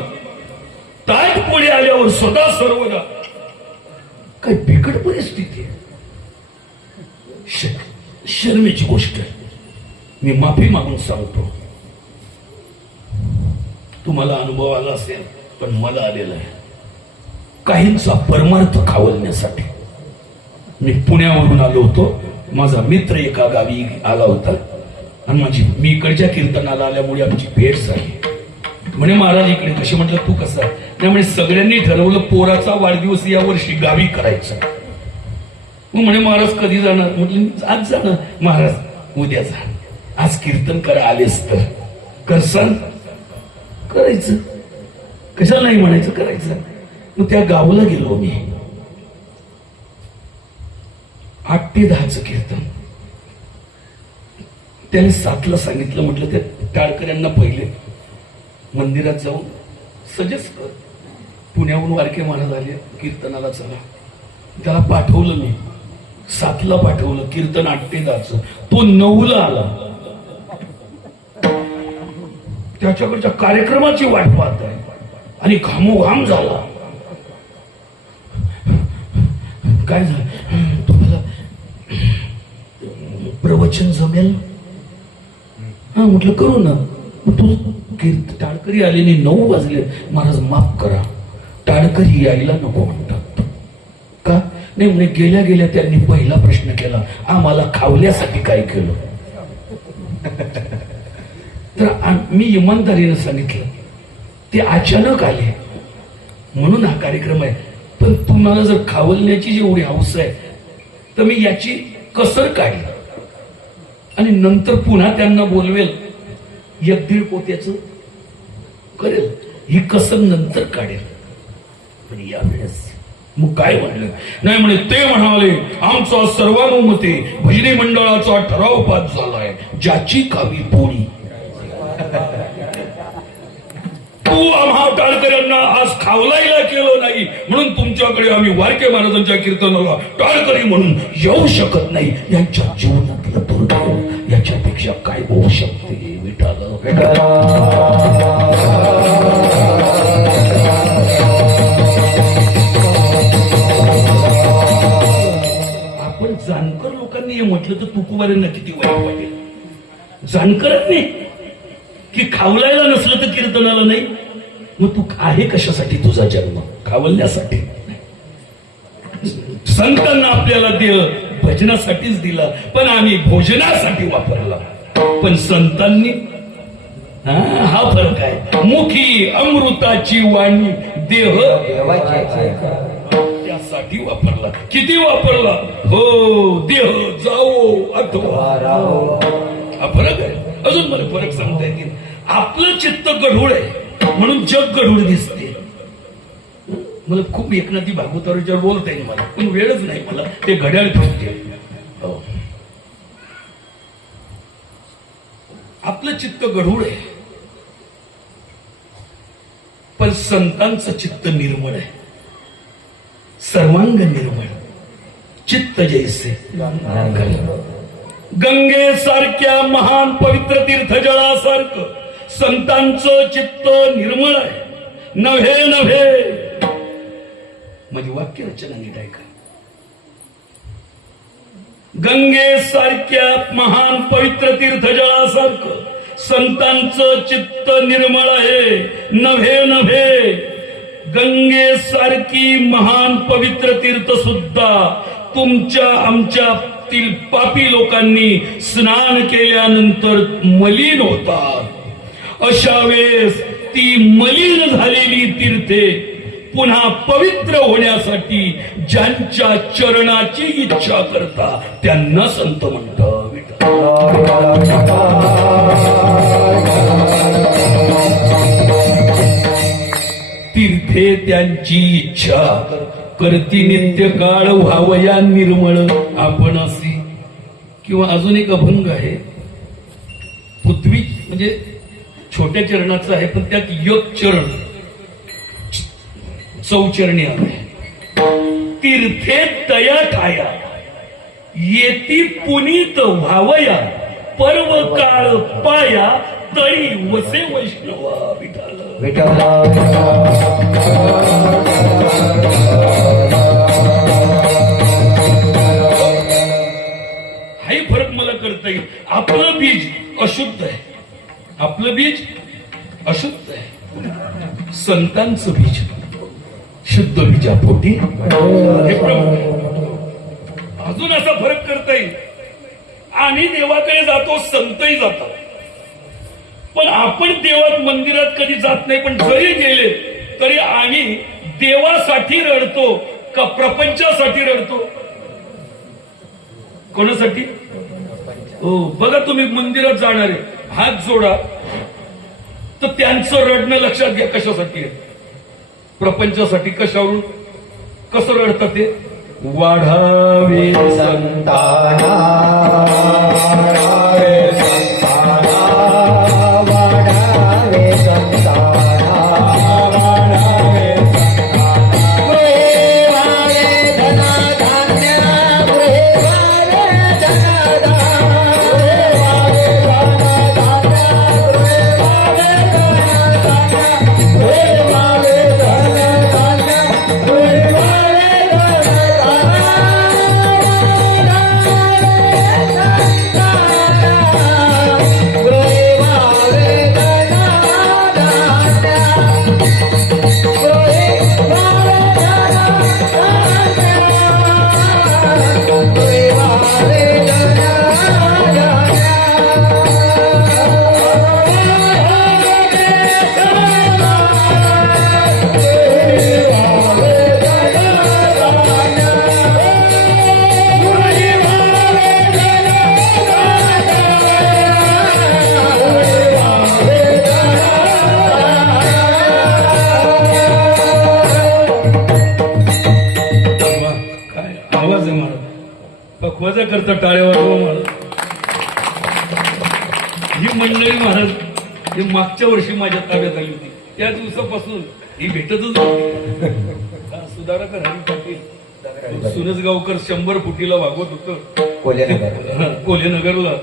ताट पुढे आल्यावर सदा सर्वदा. काय बिकट परिस्थिती आहे. शर्मेची गोष्ट आहे. मी माफी मागून सांगतो, तुम्हाला अनुभव आला असेल पण मला आलेला आहे. काहींचा परमार्थ खावलण्यासाठी मी पुण्यावरून आलो होतो. माझा मित्र एका गावी आला होता आणि मी इकडच्या कीर्तनाला आल्यामुळे आमची भेट झाली. म्हणे महाराज इकडे कसे? म्हटलं तू कसा? त्यामुळे सगळ्यांनी ठरवलं पोराचा वाढदिवस या वर्षी गावी करायचा. मग म्हणे महाराज कधी जाणार? म्हटलं आज जाणार. महाराज उद्या जा. आज कीर्तन करा आलेस तर करसान. करायचं, कशाला नाही म्हणायचं, करायचं. मग त्या गावाला गेलो मी. 8 ते 10चं कीर्तन. त्याने 7ला सांगितलं. म्हटलं त्या टाळकऱ्यांना पहिले मंदिरात जाऊन सजेस्ट कर. पुण्याहून वारके महाराज आले कीर्तनाला, चला. त्याला पाठवलं मी. 7ला पाठवलं. कीर्तन 8 ते 10चं. तो 9ला आला. त्याच्याकडच्या कार्यक्रमाची वाट पाहत आहे आणि घामोघाम झाला. काय झालं? तुम्हाला प्रवचन जमेल? हा म्हटलं करू ना. तू टाळकरी आले 9 वाजले. महाराज माफ करा, टाळकरी यायला नको म्हणतात. का नाही? म्हणे गेल्या गेल्या त्यांनी पहिला प्रश्न केला, आम्हाला खावल्यासाठी काय केलं? तर मी इमानदारीने सांगितलं ते अचानक आले म्हणून हा कार्यक्रम आहे. पण तुम्हाला जर खावलण्याची जेवढी हौस आहे तर मी याची कसर काढली आणि नंतर पुन्हा त्यांना बोलवेल. 1-1.5 पोत्याचं करेल. ही कसर नंतर काढेल. पण यावेळेस मग काय म्हणलं? नाही म्हणे ते म्हणाले आमचा सर्वानुमते भजनी मंडळाचा ठराव पास झालाय, ज्याची कावी पोळी. तू आम्हा टाळकऱ्यांना आज खावलायला केलं नाही म्हणून तुमच्याकडे आम्ही वारके महाराजांच्या कीर्तनाला टाळकरी म्हणून येऊ शकत नाही. यांच्या जीवनातलं दुर्दैव याच्यापेक्षा काय होऊ शकते? विठाला आपण जाणकर लोकांनी हे म्हटलं तर तुकोबाऱ्यांना किती वाईट वाटेल. जाणकरांनी की खावलायला नसलं तर कीर्तनाला नाही. मग तू आहे कशासाठी? तुझा जन्म खावलण्यासाठी. संतांना आपल्याला देह भजनासाठीच दिला पण आम्ही भोजनासाठी वापरला. पण संतांनी हा फरक आहे. मुखी अमृताची वाणी, देह त्यासाठी वापरला. किती वापरला? हो, देह जाओ अथवा हा फरक आहे. अजून मला फरक सांगता येतील. आपलं चित्त गढूळ आहे म्हणून जग गढूळ दिसते. मला खूप एकनाथी भागवतावर बोलता येईल मला, पण वेळच नाही मला. ते घड्याळ ठेवते. आपलं चित्त गढूळ आहे पण संतांचं चित्त निर्मळ आहे. सर्वांग निर्मळ. चित्त जैसे गंगे सारख्या महान पवित्र तीर्थजळासारखं संतांचं चित्त निर्मळ आहे. नव्हे नव्हे. माझी वाक्य रचना नीट ऐका. गंगे सारख्या महान पवित्र तीर्थजळासारखं संतांचं चित्त निर्मळ आहे. नव्हे नव्हे. गंगे सारखी महान पवित्र तीर्थ सुद्धा तुमच्या आमच्यातील पापी लोकांनी स्नान केल्यानंतर मलिन होतात. अशा वेळेस ती मलिन झालेली तीर्थे पुन्हा पवित्र होण्यासाठी ज्यांच्या चरणाची इच्छा करता त्यांना संत म्हणतात. तीर्थे त्यांची इच्छा करती नित्य काळ व्हावया निर्मळ आपण असे. किंवा अजून एक अभंग आहे. पृथ्वी म्हणजे छोट्या चरणाचं आहे, पण त्यात योग चरण चौचरणी आहे. तीर्थे तया ठाया येती पुनीत व्हावया पर्व काळ पाया तरी वसे वैष्णवा विठाल. हाही फरक मला करता येईल. आपलं बीज अशुद्ध आहे, आपलं बीज अशुद्ध आहे, संतांचं बीज शुद्ध बीजापोटी हे प्रमुख आहे. अजून असा फरक करता येईल. आम्ही देवाकडे जातो, संतही जातात, पण आपण देवात मंदिरात कधी जात नाही. पण जरी गेले तरी आम्ही देवासाठी रडतो का प्रपंचासाठी रडतो? कोणासाठी? हो, बघा तुम्ही मंदिरात जाणारे हात जोडा, तर त्यांचं रडणं लक्षात घ्या. कशासाठी आहे? प्रपंचासाठी. कशावरून? कसं रडतात ते? वाढावे संताना वाढावे संताना वाढावे संताना वाढावे संताना गृहे वाळे धन धान्य गृहे वाळे धन गृहे वाळे धन धान्य गृहे वाळे धन धान्य गृहे वाळे पक्वाचा करता टाळ्या वाजवा महाराज. ही मंडळी महाराज ही मागच्या वर्षी माझ्या ताब्यात आली होती. त्या दिवसापासून ही भेटतच होती. सुधारकर हरी पाटील सुरजगावकर 100 फुटीला वागवत होतं कोल्हेनगरला.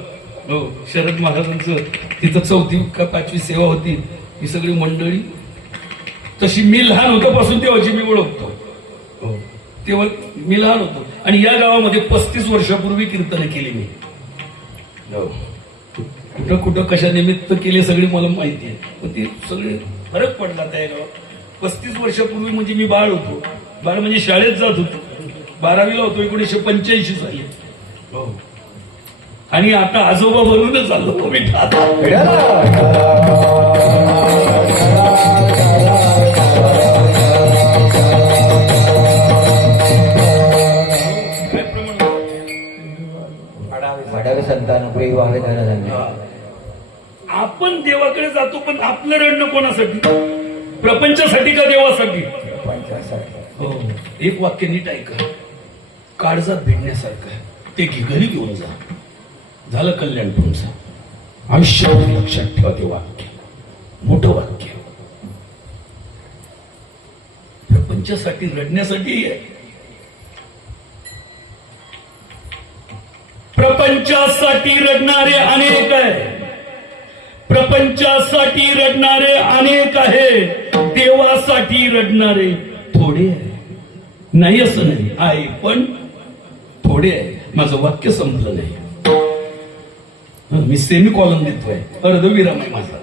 हो, शरद महाराजांचं तिथं 4थी का 5वी सेवा होती. ही सगळी मंडळी तशी मी लहान होतापासून तेव्हाची मी ओळखतो. हो, तेव्हा मी लहान होतो आणि या गावामध्ये 35 वर्षापूर्वी कीर्तन केली मी. कुठं कुठं कशा निमित्त केली सगळी मला माहिती आहे, पण ते सगळे फरक पडला त्या गावात. 35 वर्षापूर्वी म्हणजे मी बाळ होतो. बाळ म्हणजे शाळेत जात होतो, 12वीला होतो 1985 साली. हो, आणि आता आजोबा बनूनच चाललो मी. आपण देवाकडे जातो, पण आपलं रडणं कोणासाठी? प्रपंचासाठी का देवासाठी? हो, एक वाक्य नीट ऐका, काळजात भिडण्यासारखं आहे. ते घरी घेऊन जा, झालं कल्याण तुमचं. आयुष्यात लक्षात ठेवा ते वाक्य, मोठं वाक्य. प्रपंचासाठी रडण्यासाठी आहे. प्रपंचासाठी रडणारे अनेक आहे, प्रपंचासाठी रडणारे अनेक आहे, देवासाठी रडणारे थोडे आहे. नाही असं नाही, आहे पण थोडे आहे. माझं वाक्य संपलं नाही, मी सेमी कॉलम देतोय, अर्धविराम आहे माझा.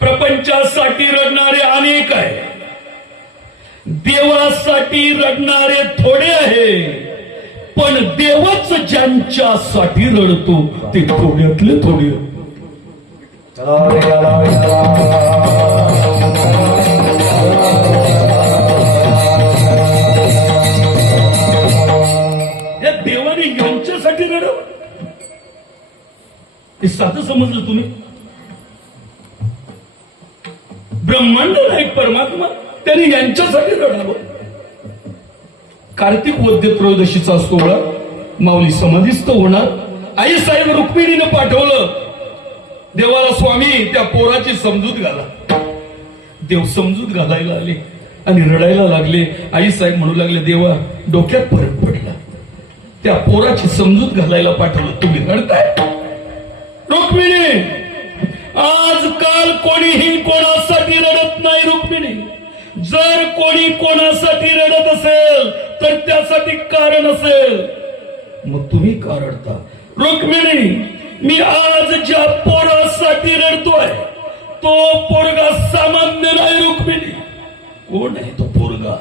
प्रपंचासाठी रडणारे अनेक आहे, देवासाठी रडणारे थोडे आहे. पण देवच ज्यांच्यासाठी रडतो ते थोड्यातले थोडे. या देवाने यांच्यासाठी रडावं हे साधं समजलं तुम्ही? ब्रह्मांड नायक परमात्मा त्यांनी यांच्यासाठी रडावं. कार्तिक वद्य त्रयोदशीचा सोहळा माऊली समाधीस्थ होणार. आई साहेब रुक्मिणीनं पाठवलं देवाला स्वामी त्या पोराची समजूत घाला. देव समजूत घालायला आले आणि रडायला लागले. आई साहेब म्हणू लागले, देवा डोक्यात फरक पडला, त्या पोराची समजूत घालायला पाठवलं, तुम्ही रडताय. रुक्मिणी, आजकाल कोणीही कोणासाठी रडत नाही. रुक्मिणी, जर कोणी कोणासाठी रडत असेल तर त्यासाठी कारण असेल. मग तुम्ही का रडता? रुक्मिणी, मी आज ज्या पोरासाठी रडतोय तो पोरगा सामान्य नाही. रुक्मिणी, कोण आहे तो पोरगा?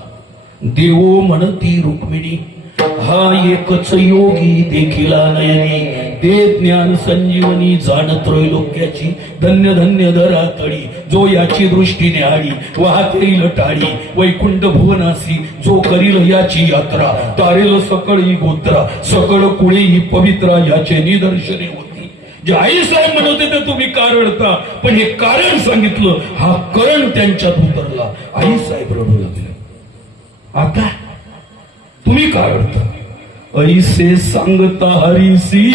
देवो म्हणती रुक्मिणी, हा एकच योगी देखील नयनी दे ज्ञान संजीवनी जाण त्रैलोक्याची धन्य धन्य धरा तळी जो याची दृष्टीने आडी वाहतेल टाळी वैकुंठ भुवनासी जो करील याची यात्रा तारेल सकळ ही गोत्रा सकळ कुळे ही पवित्रा याचे निदर्शने होती. जे आई साहेब म्हणत होते ते तुम्ही का रडता, पण हे कारण सांगितलं, हा करण त्यांच्यात उतरला. आई साहेब रडू लागले. आता तुम्ही का रडता? ऐसे सांगता हरीसी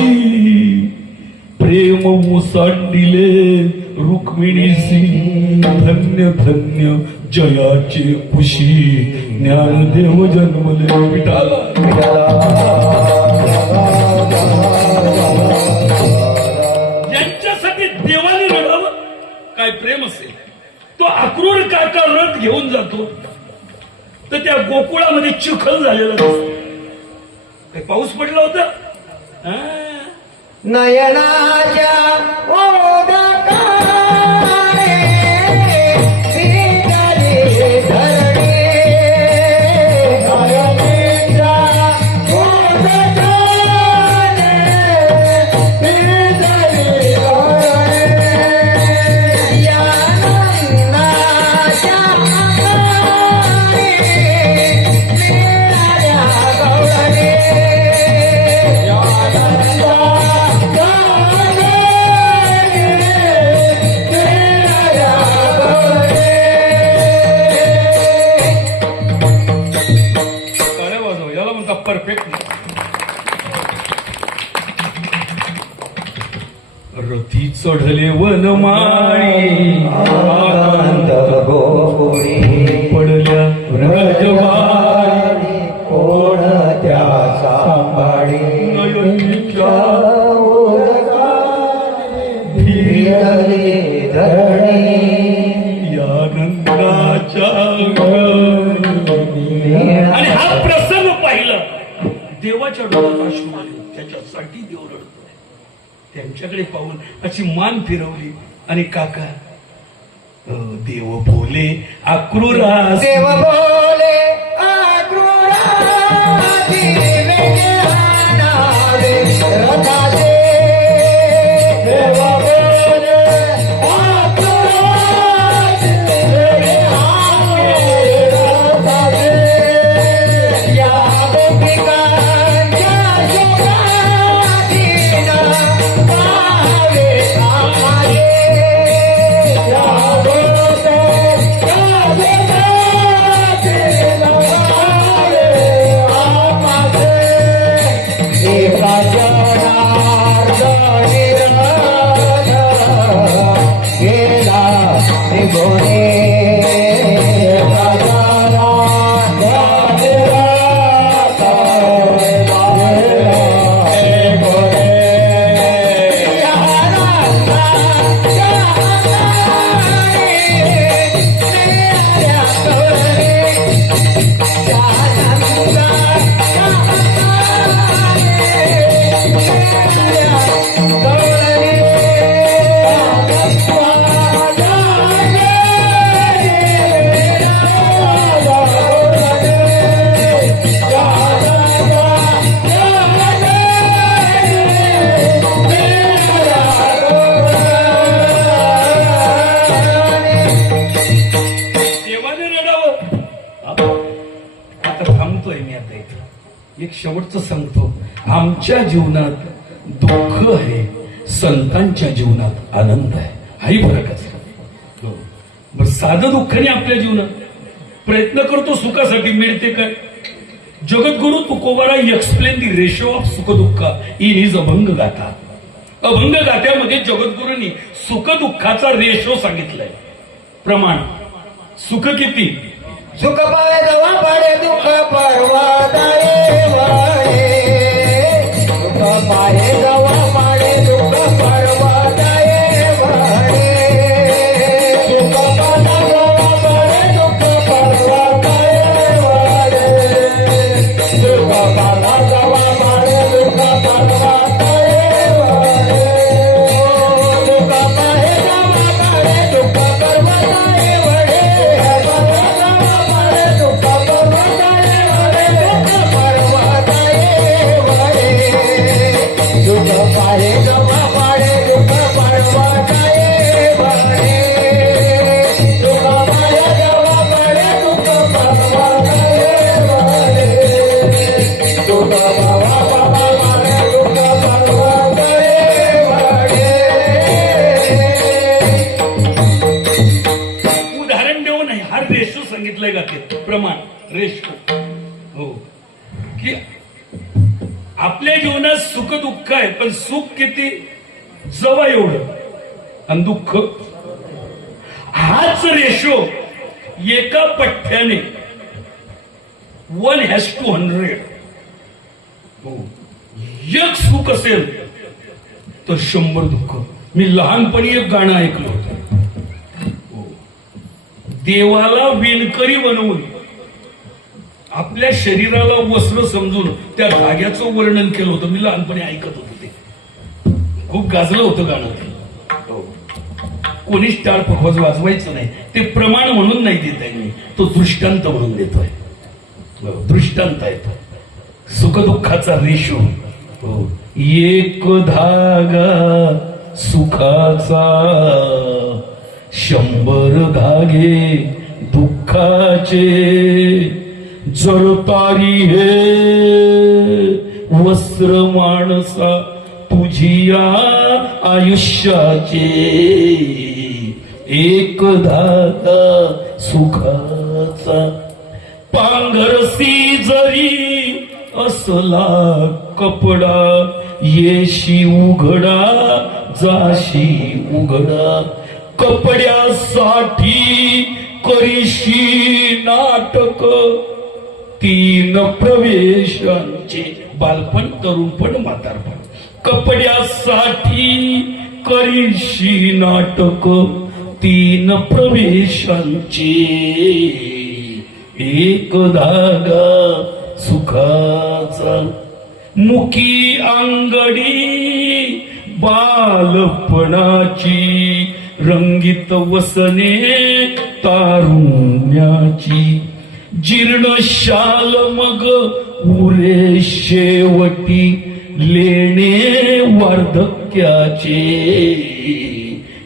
प्रेम मुसांडिले रुक्मिणीसी धन्य धन्य जयाचे खुशी ज्ञानदेव जन्मले विठाला. ज्यांच्यासाठी देवाने रडावं काय प्रेम असेल तो अक्रूर काका रथ घेऊन जातो तर त्या गोकुळामध्ये चिखल झालेला दिसतो. काही पाऊस पडला होता? नयनाच्या ओढकारे भिजली धरणी. नयनेच्या ओढकारे भिजली धरणी. या नंदाच्या अंगारी मिळाल्या गवळणी. परफेक्ट. रथी चढले वनमाळी आनंद गोकुळी पडल्या व्रजवारी कोण त्या सांभाळी. नयनीच्या भिजली धरणी. या नंदाच्या आणि हा प्रसंग पाहिला देवाच्या डोळ्यात अश्रू आले. त्याच्यासाठी देव रडतोय. त्यांच्याकडे पाहून अशी मान फिरवली आणि काका देव बोले अक्रूरा देव बोले अक्रूरासी वेगे आणावे रथाचे. देव बोले अक्रूरासी वेगे आणावे रथाचे. या गोपिकांच्या शोभाधीना पाहावे आम्हाले. या एक शेवटचं सांगतो. आमच्या जीवनात दुःख आहे, संतांच्या जीवनात आनंद आहे. हाही फरकच आहे. बरं, साधं दुःखाने आपल्या जीवनात प्रयत्न करतो सुखासाठी, मिळते काय? जगद्गुरु Tukobaraya explain the ratio of सुख दुःख इन हिज अभंग गाथा. अभंग गाथ्यामध्ये जगद्गुरूंनी सुख दुःखाचा रेशो सांगितलाय. प्रमाण सुख किती, सुख पाय जवा पाडे दुःख परवादाये वाडे. सुख पाय जवा पाडे दुःख परवादाये वाडे. सुख पाय जवा पाडे दुःख परवादाये वाडे. सुख पाय जवा पाडे दुःख परवादाये वाडे. सुख पाय जवा पाडे दुःख परवादाये वाडे. उदाहरण देऊन हा रेशो सांगितलंय गाथे. प्रमाण रेशो. हो की आपल्या जीवनात सुख दुःख आहे, पण सुख किती, जवळ एवढं, आणि दुःख हाच रेशो एका पठ्ठ्याने 1:100. हो. एक सुख असेल तर 100 दुःख. मी लहानपणी एक गाणं ऐकलं होतं. देवाला विणकरी बनवून आपल्या शरीराला वस्त्र समजून त्या धाग्याचं वर्णन केलं होतं. मी लहानपणी ऐकत होतो. ते खूप गाजलं होतं गाणं ते. कोणीच टाळ पखवाज वाजवायचं नाही. ते प्रमाण म्हणून नाही देत आहे मी, तो दृष्टांत म्हणून देतोय. दृष्टांत आहे तो सुखदुःखाचा रेशो. एक धागा सुखाचा 100 धागे दुःखाचे. जरतारी हे वस्त्र माणसा तुझिया आयुष्याचे. एक धागा सुखाचा पांघरसी जरी असला कपडा. येशी उघडा जाशी उघडा. कपड्यासाठी करीशी नाटक. 3 प्रवेशांचे बालपण, तरुणपण, म्हातारपण. कपड्यासाठी करीशी नाटक. 3 प्रवेशांचे. एक धागा सुखाचा. मुकी अंगडी बालपणाची. रंगीत वसने तारुण्याची. जीर्ण शाल मग उरे शेवटी. लेणे वार्धक्याचे.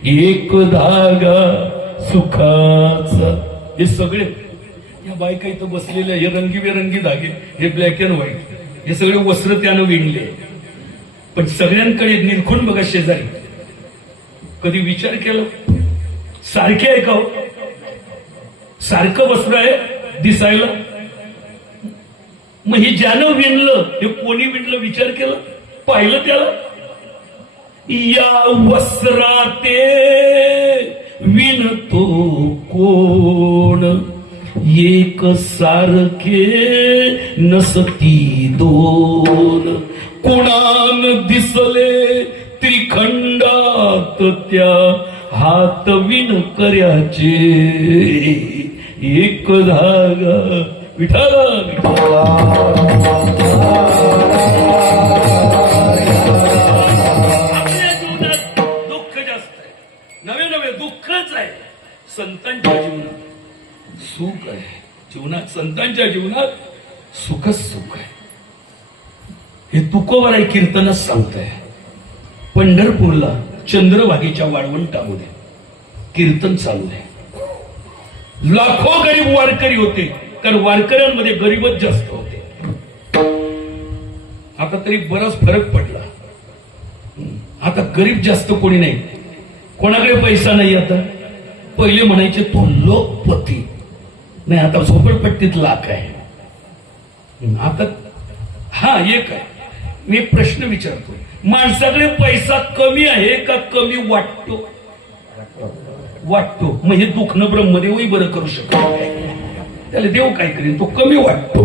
एक धागा सुखाचा. हे सगळे या बायका इथं बसलेल्या हे रंगीबेरंगी धागे, हे ब्लॅक अँड व्हाईट, हे सगळे वस्त्र त्यानं विणले. पण सगळ्यांकडे निरखून बघा शेजारी. कधी विचार केला सारखे आहे का? सारखं वस्त्र आहे दिसायला. मग हे ज्यानं विणलं हे कोणी विणलं विचार केला, पाहिलं त्याला. या वस्त्राते विणतो कोण. एक सारखे नसती दोन. कुणान दिसले त्रिखंडात त्या हात विण कर्याचे. एक धागा विठाला विठाला. आपल्या जीवनात दुःख जास्त आहे, नवे नवे दुःखच आहे. संतांच्या जीवनात सुख आहे. जीवनात संतांच्या जीवनात सुखच सुख आहे. हे तुकोबाराय कीर्तनच सांगतंय. पंढरपूरला चंद्रभागेच्या वाळवंटामध्ये कीर्तन चालू आहे. लाखो गरीब वारकरी होते, कारण वारकऱ्यांमध्ये गरीबच जास्त होते. आता तरी बराच फरक पडला. आता गरीब जास्त कोणी नाही, कोणाकडे पैसा नाही. आता पहिले म्हणायचे तो लोकपती, नाही आता झोपडपट्टीत लाख आहे. आता हा एक आहे. मी प्रश्न विचारतो, माणसाकडे पैसा कमी आहे का कमी वाटतो? वाटतो. मग हे दुखणं ब्रह्मदेवही बरं करू शकत नाही. त्याला देव काय करेल, तो कमी वाटतो.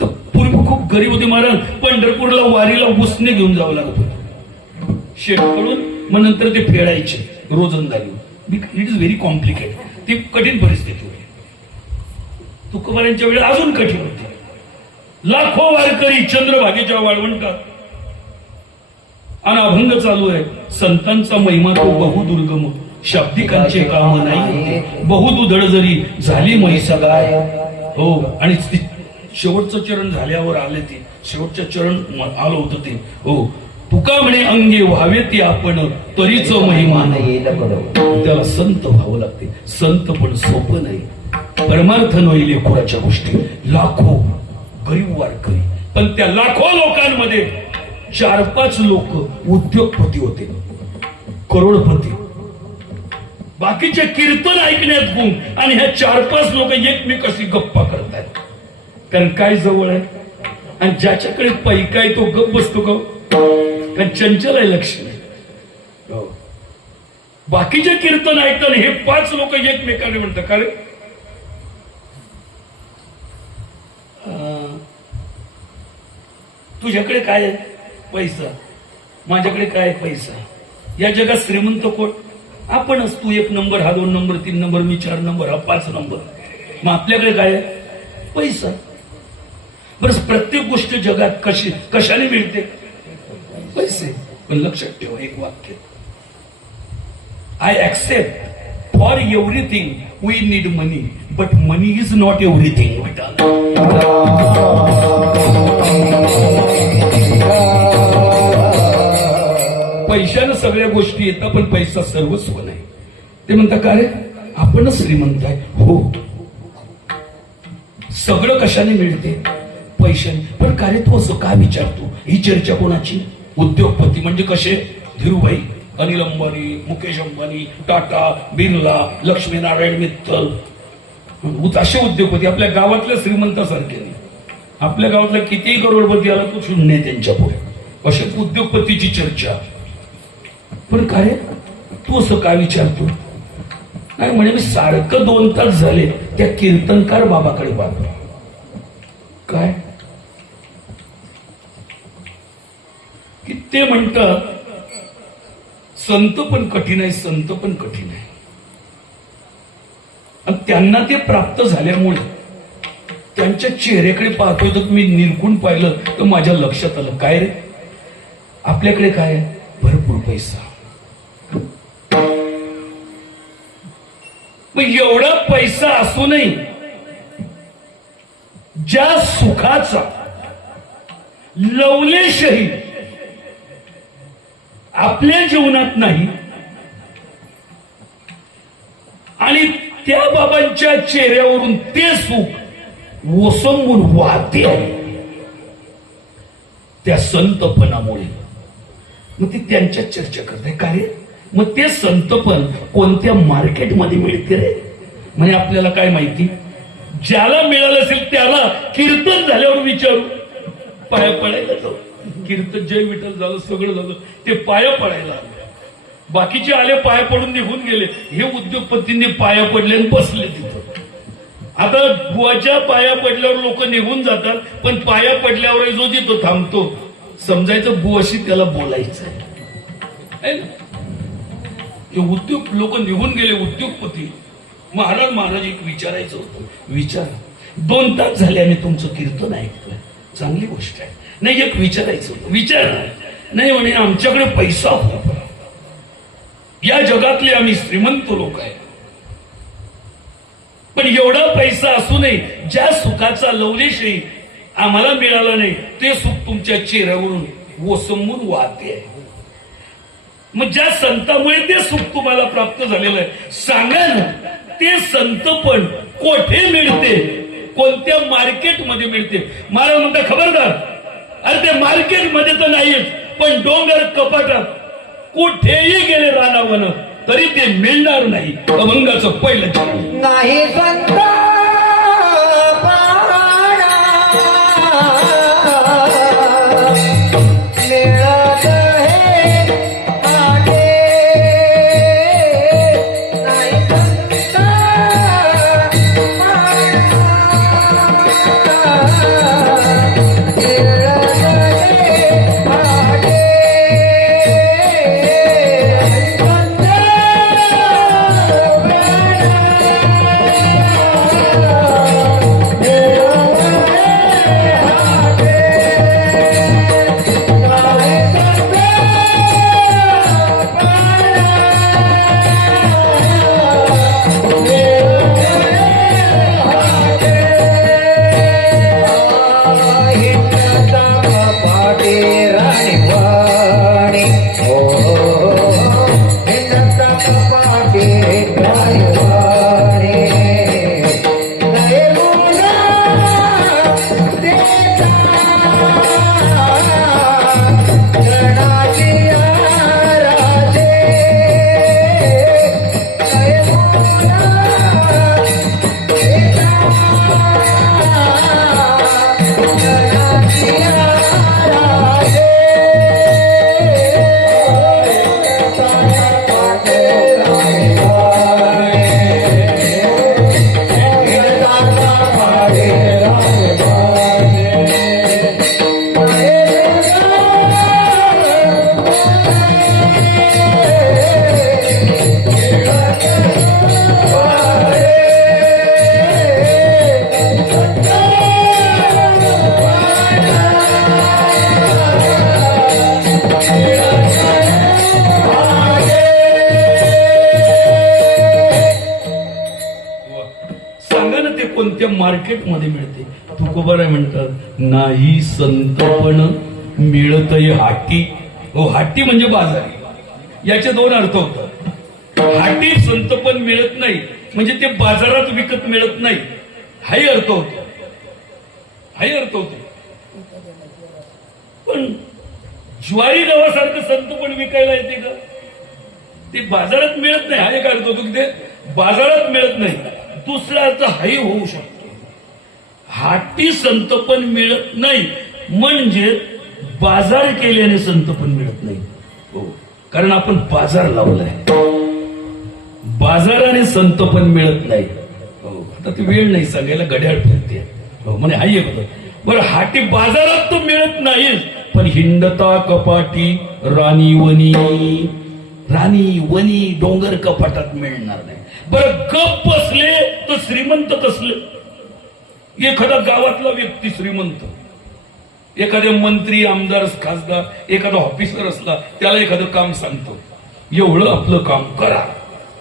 तर पूर्वी खूप गरीब होते महाराज, पंढरपूरला वारीला उसने घेऊन जावं लागत होतं शेतकडून, मग नंतर ते फेडायचे रोजंदारी. It is very complicated. ती कठीण परिस्थिती होती. तुकोबारांच्या वेळेस अजून कठीण होती. लाखो वारकरी चंद्रभागेच्या वाळवंटात आणि अभंग चालू आहे. संतांचा महिमा तो बहुदुर्गम, शाब्दिकांचे काम नाही, बहुदुधड जरी झाली म्हैसा गाय. हो, आणि शेवटचं चरण झाल्यावर आले ते, शेवटचं चरण आलं होतं ते. हो, तुका म्हणे अंगे व्हावे ते आपण, तरीच महिमा नाही. त्याला संत व्हावं लागते. संत पण सोपं नाही. परमार्थ नोईले लेकराच्या गोष्टी. लाखो गरीब वारकरी, पण त्या लाखो लोकांमध्ये 4-5 लोक उद्योगपती होते, करोडपती. बाकीचे कीर्तन ऐकण्यात गुण, आणि ह्या 4-5 लोक एकमेकाशी गप्पा करतात. कारण काय जवळ आहे, आणि ज्याच्याकडे पैका आहे तो गप्प बसतो का? कारण चंचल आहे, लक्ष नाही. बाकीचे कीर्तन ऐकताना हे 5 लोक एकमेकाने म्हणतात, का रे तुझ्याकडे काय आहे? पैसा. माझ्याकडे काय पैसा? या जगात श्रीमंत कोण? आपणच. तू 1 नंबर, हा 2 नंबर, 3 नंबर, मी 4 नंबर, हा 5 नंबर. मग आपल्याकडे काय आहे? पैसा. बरं, प्रत्येक गोष्ट जगात कशाने मिळते? पैसे. पण लक्षात ठेवा एक वाक्य, I accept for everything we need money, but money is not everything. पैशानं सगळ्या गोष्टी येतात, पण पैसा सर्वस्व नाही. ते म्हणतात, का रे आपणच श्रीमंत आहे? हो. सगळं कशाने मिळते? पैशाने. पण का रे तू असं का विचारतो? ही चर्चा कोणाची? उद्योगपती म्हणजे कसे? धीरूभाई, अनिल अंबानी, मुकेश अंबानी, टाटा, बिर्ला, लक्ष्मीनारायण मित्तल, असे उद्योगपती. आपल्या गावातल्या श्रीमंतासारखे नाही. आपल्या गावातला कितीही करोडपती आला तो शून्य आहे त्यांच्या पुढे. अशाच उद्योगपतीची चर्चा. पण का रे तू असं का विचारतो? नाही म्हणजे मी सारखं 2 तास झाले त्या कीर्तनकार बाबाकडे पाहतो. काय की ते म्हणतात, संत पण कठीण आहे, संत पण कठीण आहे. आणि त्यांना ते प्राप्त झाल्यामुळे त्यांच्या चेहऱ्याकडे पाहतो, तर मी निरखून पाहिलं तर माझ्या लक्षात आलं, काय रे आपल्याकडे काय आहे? भरपूर पैसा. मग एवढा पैसा असूनही ज्या सुखाचा लवलेशही आपल्या जीवनात नाही, आणि त्या बाबांच्या चेहऱ्यावरून ते सुख ओसंबून वाहते त्या संतपणामुळे. मग ती त्यांच्या चर्चा करते, का रे मग ते संतपण कोणत्या मार्केटमध्ये मिळते रे? म्हणजे आपल्याला काय माहिती? ज्याला मिळालं असेल त्याला कीर्तन झाल्यावर विचारू, पाया पडायला जाऊ. कीर्तन जय विठ्ठल झालं, सगळं झालं, ते पाया पडायला आले. बाकीचे आले पाया पडून निघून गेले. हे उद्योगपतींनी पाया पडले आणि बसले तिथं. आता बुवाच्या पाया पडल्यावर लोक निघून जातात, पण पाया पडल्यावर जो जिथं थांबतो समजायचं बुवाशी त्याला बोलायचं आहे ना. ते उद्योग लोक निघून गेले, उद्योगपती. महाराज एक विचारायचं होतं. विचार. 2 तास झाले आम्ही तुमचं कीर्तन ऐकतोय, चांगली गोष्ट आहे. नाही, एक विचारायचं होतं. विचार. नाही म्हणे आमच्याकडे पैसा होता, या जगातले आम्ही श्रीमंत लोक आहे, पण एवढा पैसा असूनही ज्या सुखाचा लवलेशही आम्हाला मिळाला नाही, ते सुख तुमच्या चेहऱ्यावरून ओसंबून वाहते आहे. मग ज्या संतामुळे ते सुख तुम्हाला प्राप्त झालेलं आहे, सांगा ना ते संत पण कोठे मिळते, कोणत्या मार्केटमध्ये मिळते? मला म्हणता खबरदार, अरे ते मार्केटमध्ये तर नाहीच, पण डोंगर कपाटात कुठेही गेले रानावन तरी ते मिळणार नाही. अभंगाचं पहिलं चरण. नाही संत प्राणा कोणत्या मार्केटमध्ये मिळते. तुकोबाराय म्हणतात नाही संतपण मिळतय हाटी. हो, हाटी म्हणजे बाजारी. याचे दोन अर्थ होतात. हाटी संतपण मिळत नाही म्हणजे ते बाजारात विकत मिळत नाही, हाही अर्थ होतो. हाही अर्थ होतो. पण ज्वारी गव्हासारखं संतपण विकायला येते का? ते बाजारात मिळत नाही, हा एक अर्थ होतो की ते बाजारात मिळत नाही. दुसरा अर्थ हाही होऊ शकतो. हाटी संतपण मिळत नाही म्हणजे बाजार केल्याने संतपण मिळत नाही. हो, कारण आपण बाजार लावलाय. बाजाराने संतपण मिळत नाही. हो, आता ती वेळ नाही सांगायला, घड्याळ फिरते. हो, म्हणजे हाही एक होतं. बरं, हाटी बाजारात तर मिळत नाहीच, पण हिंडता कपाटी राणी वनी. राणी वनी डोंगर कपाटात मिळणार नाही. बरं, गप बसले तर श्रीमंत कसले? एखादा गावातला व्यक्ती श्रीमंत, एखाद्या मंत्री आमदार खासदार एखादा ऑफिसर असला, त्याला एखादं काम सांगतो, एवढं आपलं काम करा.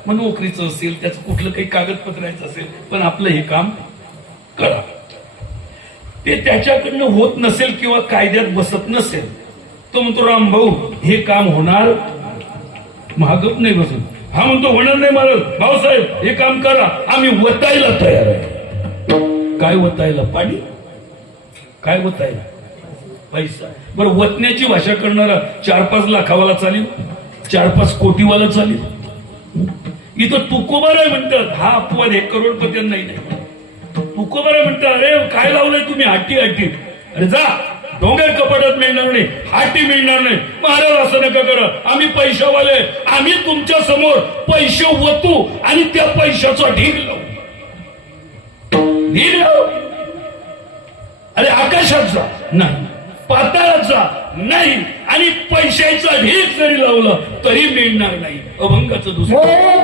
मग नोकरीचं असेल, त्याचं कुठलं काही कागदपत्राचं असेल, पण आपलं हे काम करा. ते त्याच्याकडनं होत नसेल किंवा कायद्यात बसत नसेल, तो म्हणतो रामभाऊ हे काम होणार, महागत नाही बसून. हा म्हणतो होणार नाही महाराज, भाऊसाहेब हे काम करा, आम्ही वतायला तयार आहे. काय वतायला? पाणी. काय वतायला? पैसा. बरं, वतण्याची भाषा करणारा 4-5 लाखावाला चालेल, 4-5 कोटीवाला चालेल. इथं तुकोबाराय म्हणतात, हा अपवाद 1 करोडपती नाही. तुकोबाराय म्हणतात अरे काय लावलंय तुम्ही हाटी हाटी. अरे जा, डोंगर कपाटात मिळणार नाही, हाटी मिळणार नाही. महाराज असं नका करा, आम्ही पैशावाले, आम्ही तुमच्या समोर पैसे वतू आणि त्या पैशाचा ढीग लावू. ढीग लावू. अरे आकाशाचा नाही, पाताळाचा नाही, आणि पैशाचा ढीग जरी लावला तरी मिळणार नाही. अभंगाचं दुसरं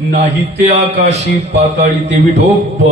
नाही ते आकाशी पाताळी ते विठोब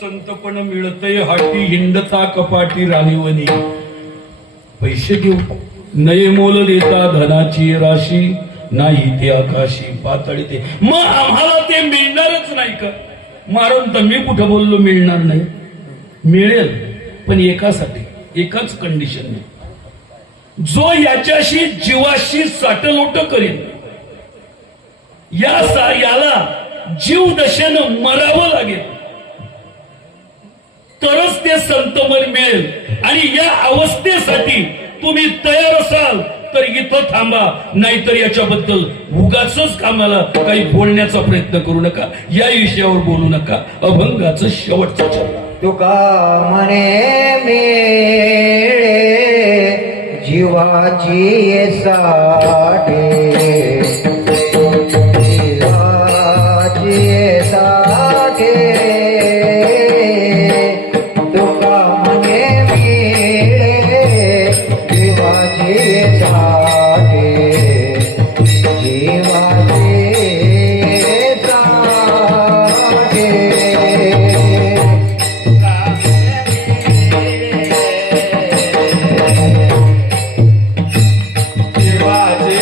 संतपण मिळतय हाटी हिंडता कपाटी राणीवनी पैसे घेऊ नये मोल देता धनाची राशी नाही ते आकाशी पातळी ते मग आम्हाला ते मिळणारच नाही का? मारून तर मी कुठं बोललो मिळणार नाही, मिळेल पण एकासाठी, एकाच कंडिशन नाही, जो याच्याशी जीवाशी साटलोट करेल, याला जीव दशेनं मरावं लागेल तरच ते संतमन मिळेल. आणि या अवस्थेसाठी तुम्ही तयार असाल तर इथं थांबा, नाहीतर याच्याबद्दल उगाचच कामाला काही बोलण्याचा प्रयत्न करू नका, या विषयावर बोलू नका. अभंगाचं शेवटचं चरण. तुका म्हणे मिळे जीवाची साठे, जीवाची साठे. तुका म्हणे मिळे जीवाची साठे, जीवाची साठे. जीवाचे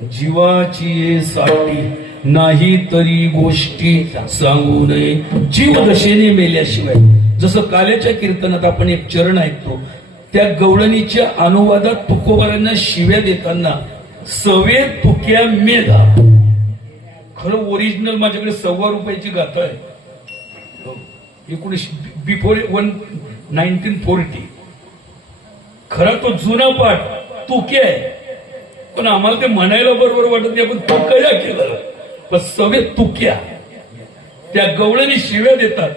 जीवाची ये साठी नाही तरी गोष्टी सांगू नये. जीव दशेने मेल्याशिवाय. जसं काल्याच्या कीर्तनात आपण एक चरण ऐकतो, त्या गवळणीच्या अनुवादात तुकोबारांना शिव्या देताना सवे तुक्या मेधा. खरं ओरिजिनल माझ्याकडे ₹1.25 गाथा आहे. 1940. खरा तो जुना पाठ तुके आहे, पण आम्हाला ते म्हणायला बरोबर वाटत नाही. आपण तुकया केलं, पण सवे तुक्या. त्या गवळणी शिव्या देतात.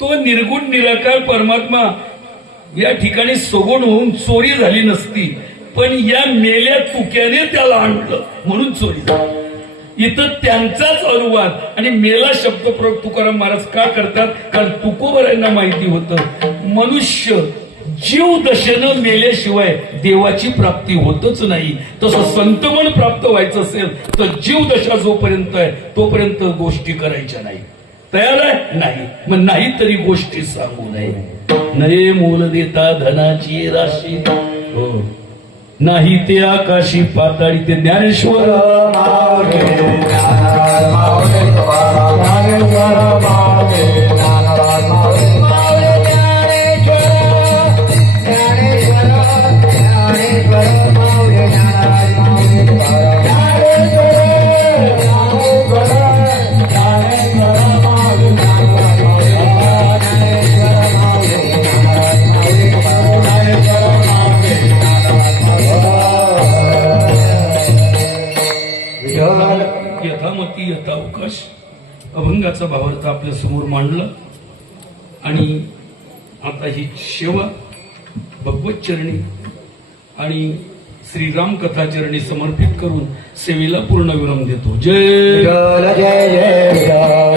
तो निर्गुण निराकार परमात्मा या ठिकाणी सगुण होऊन चोरी झाली नसती, पण या मेल्या तुक्याने त्याला आणलं म्हणून चोरी झाली. इथं त्यांचाच अनुवाद आणि मेला शब्द प्रयोग तुकाराम महाराज का करतात? कारण तुकोबारांना माहिती होतं मनुष्य जीव दशेनं मेल्याशिवाय देवाची प्राप्ती होतच नाही. तसं संतमन प्राप्त व्हायचं असेल तर जीव दशा जोपर्यंत आहे तोपर्यंत गोष्टी करायच्या नाही. तयार आहे? नाही. मग नाही तरी गोष्टी सांगू नये. नये मोल देता धनाची राशी, हो नाही ते आकाशी पाताळी. ते ज्ञानेश्वर यथामती यथावकाश अभंगाचा भावार्थ आपल्या समोर मांडला. आणि आता ही सेवा भगवत चरणी आणि श्रीराम कथा चरणी समर्पित करून सेवेला पूर्ण विराम देतो. जय जय जय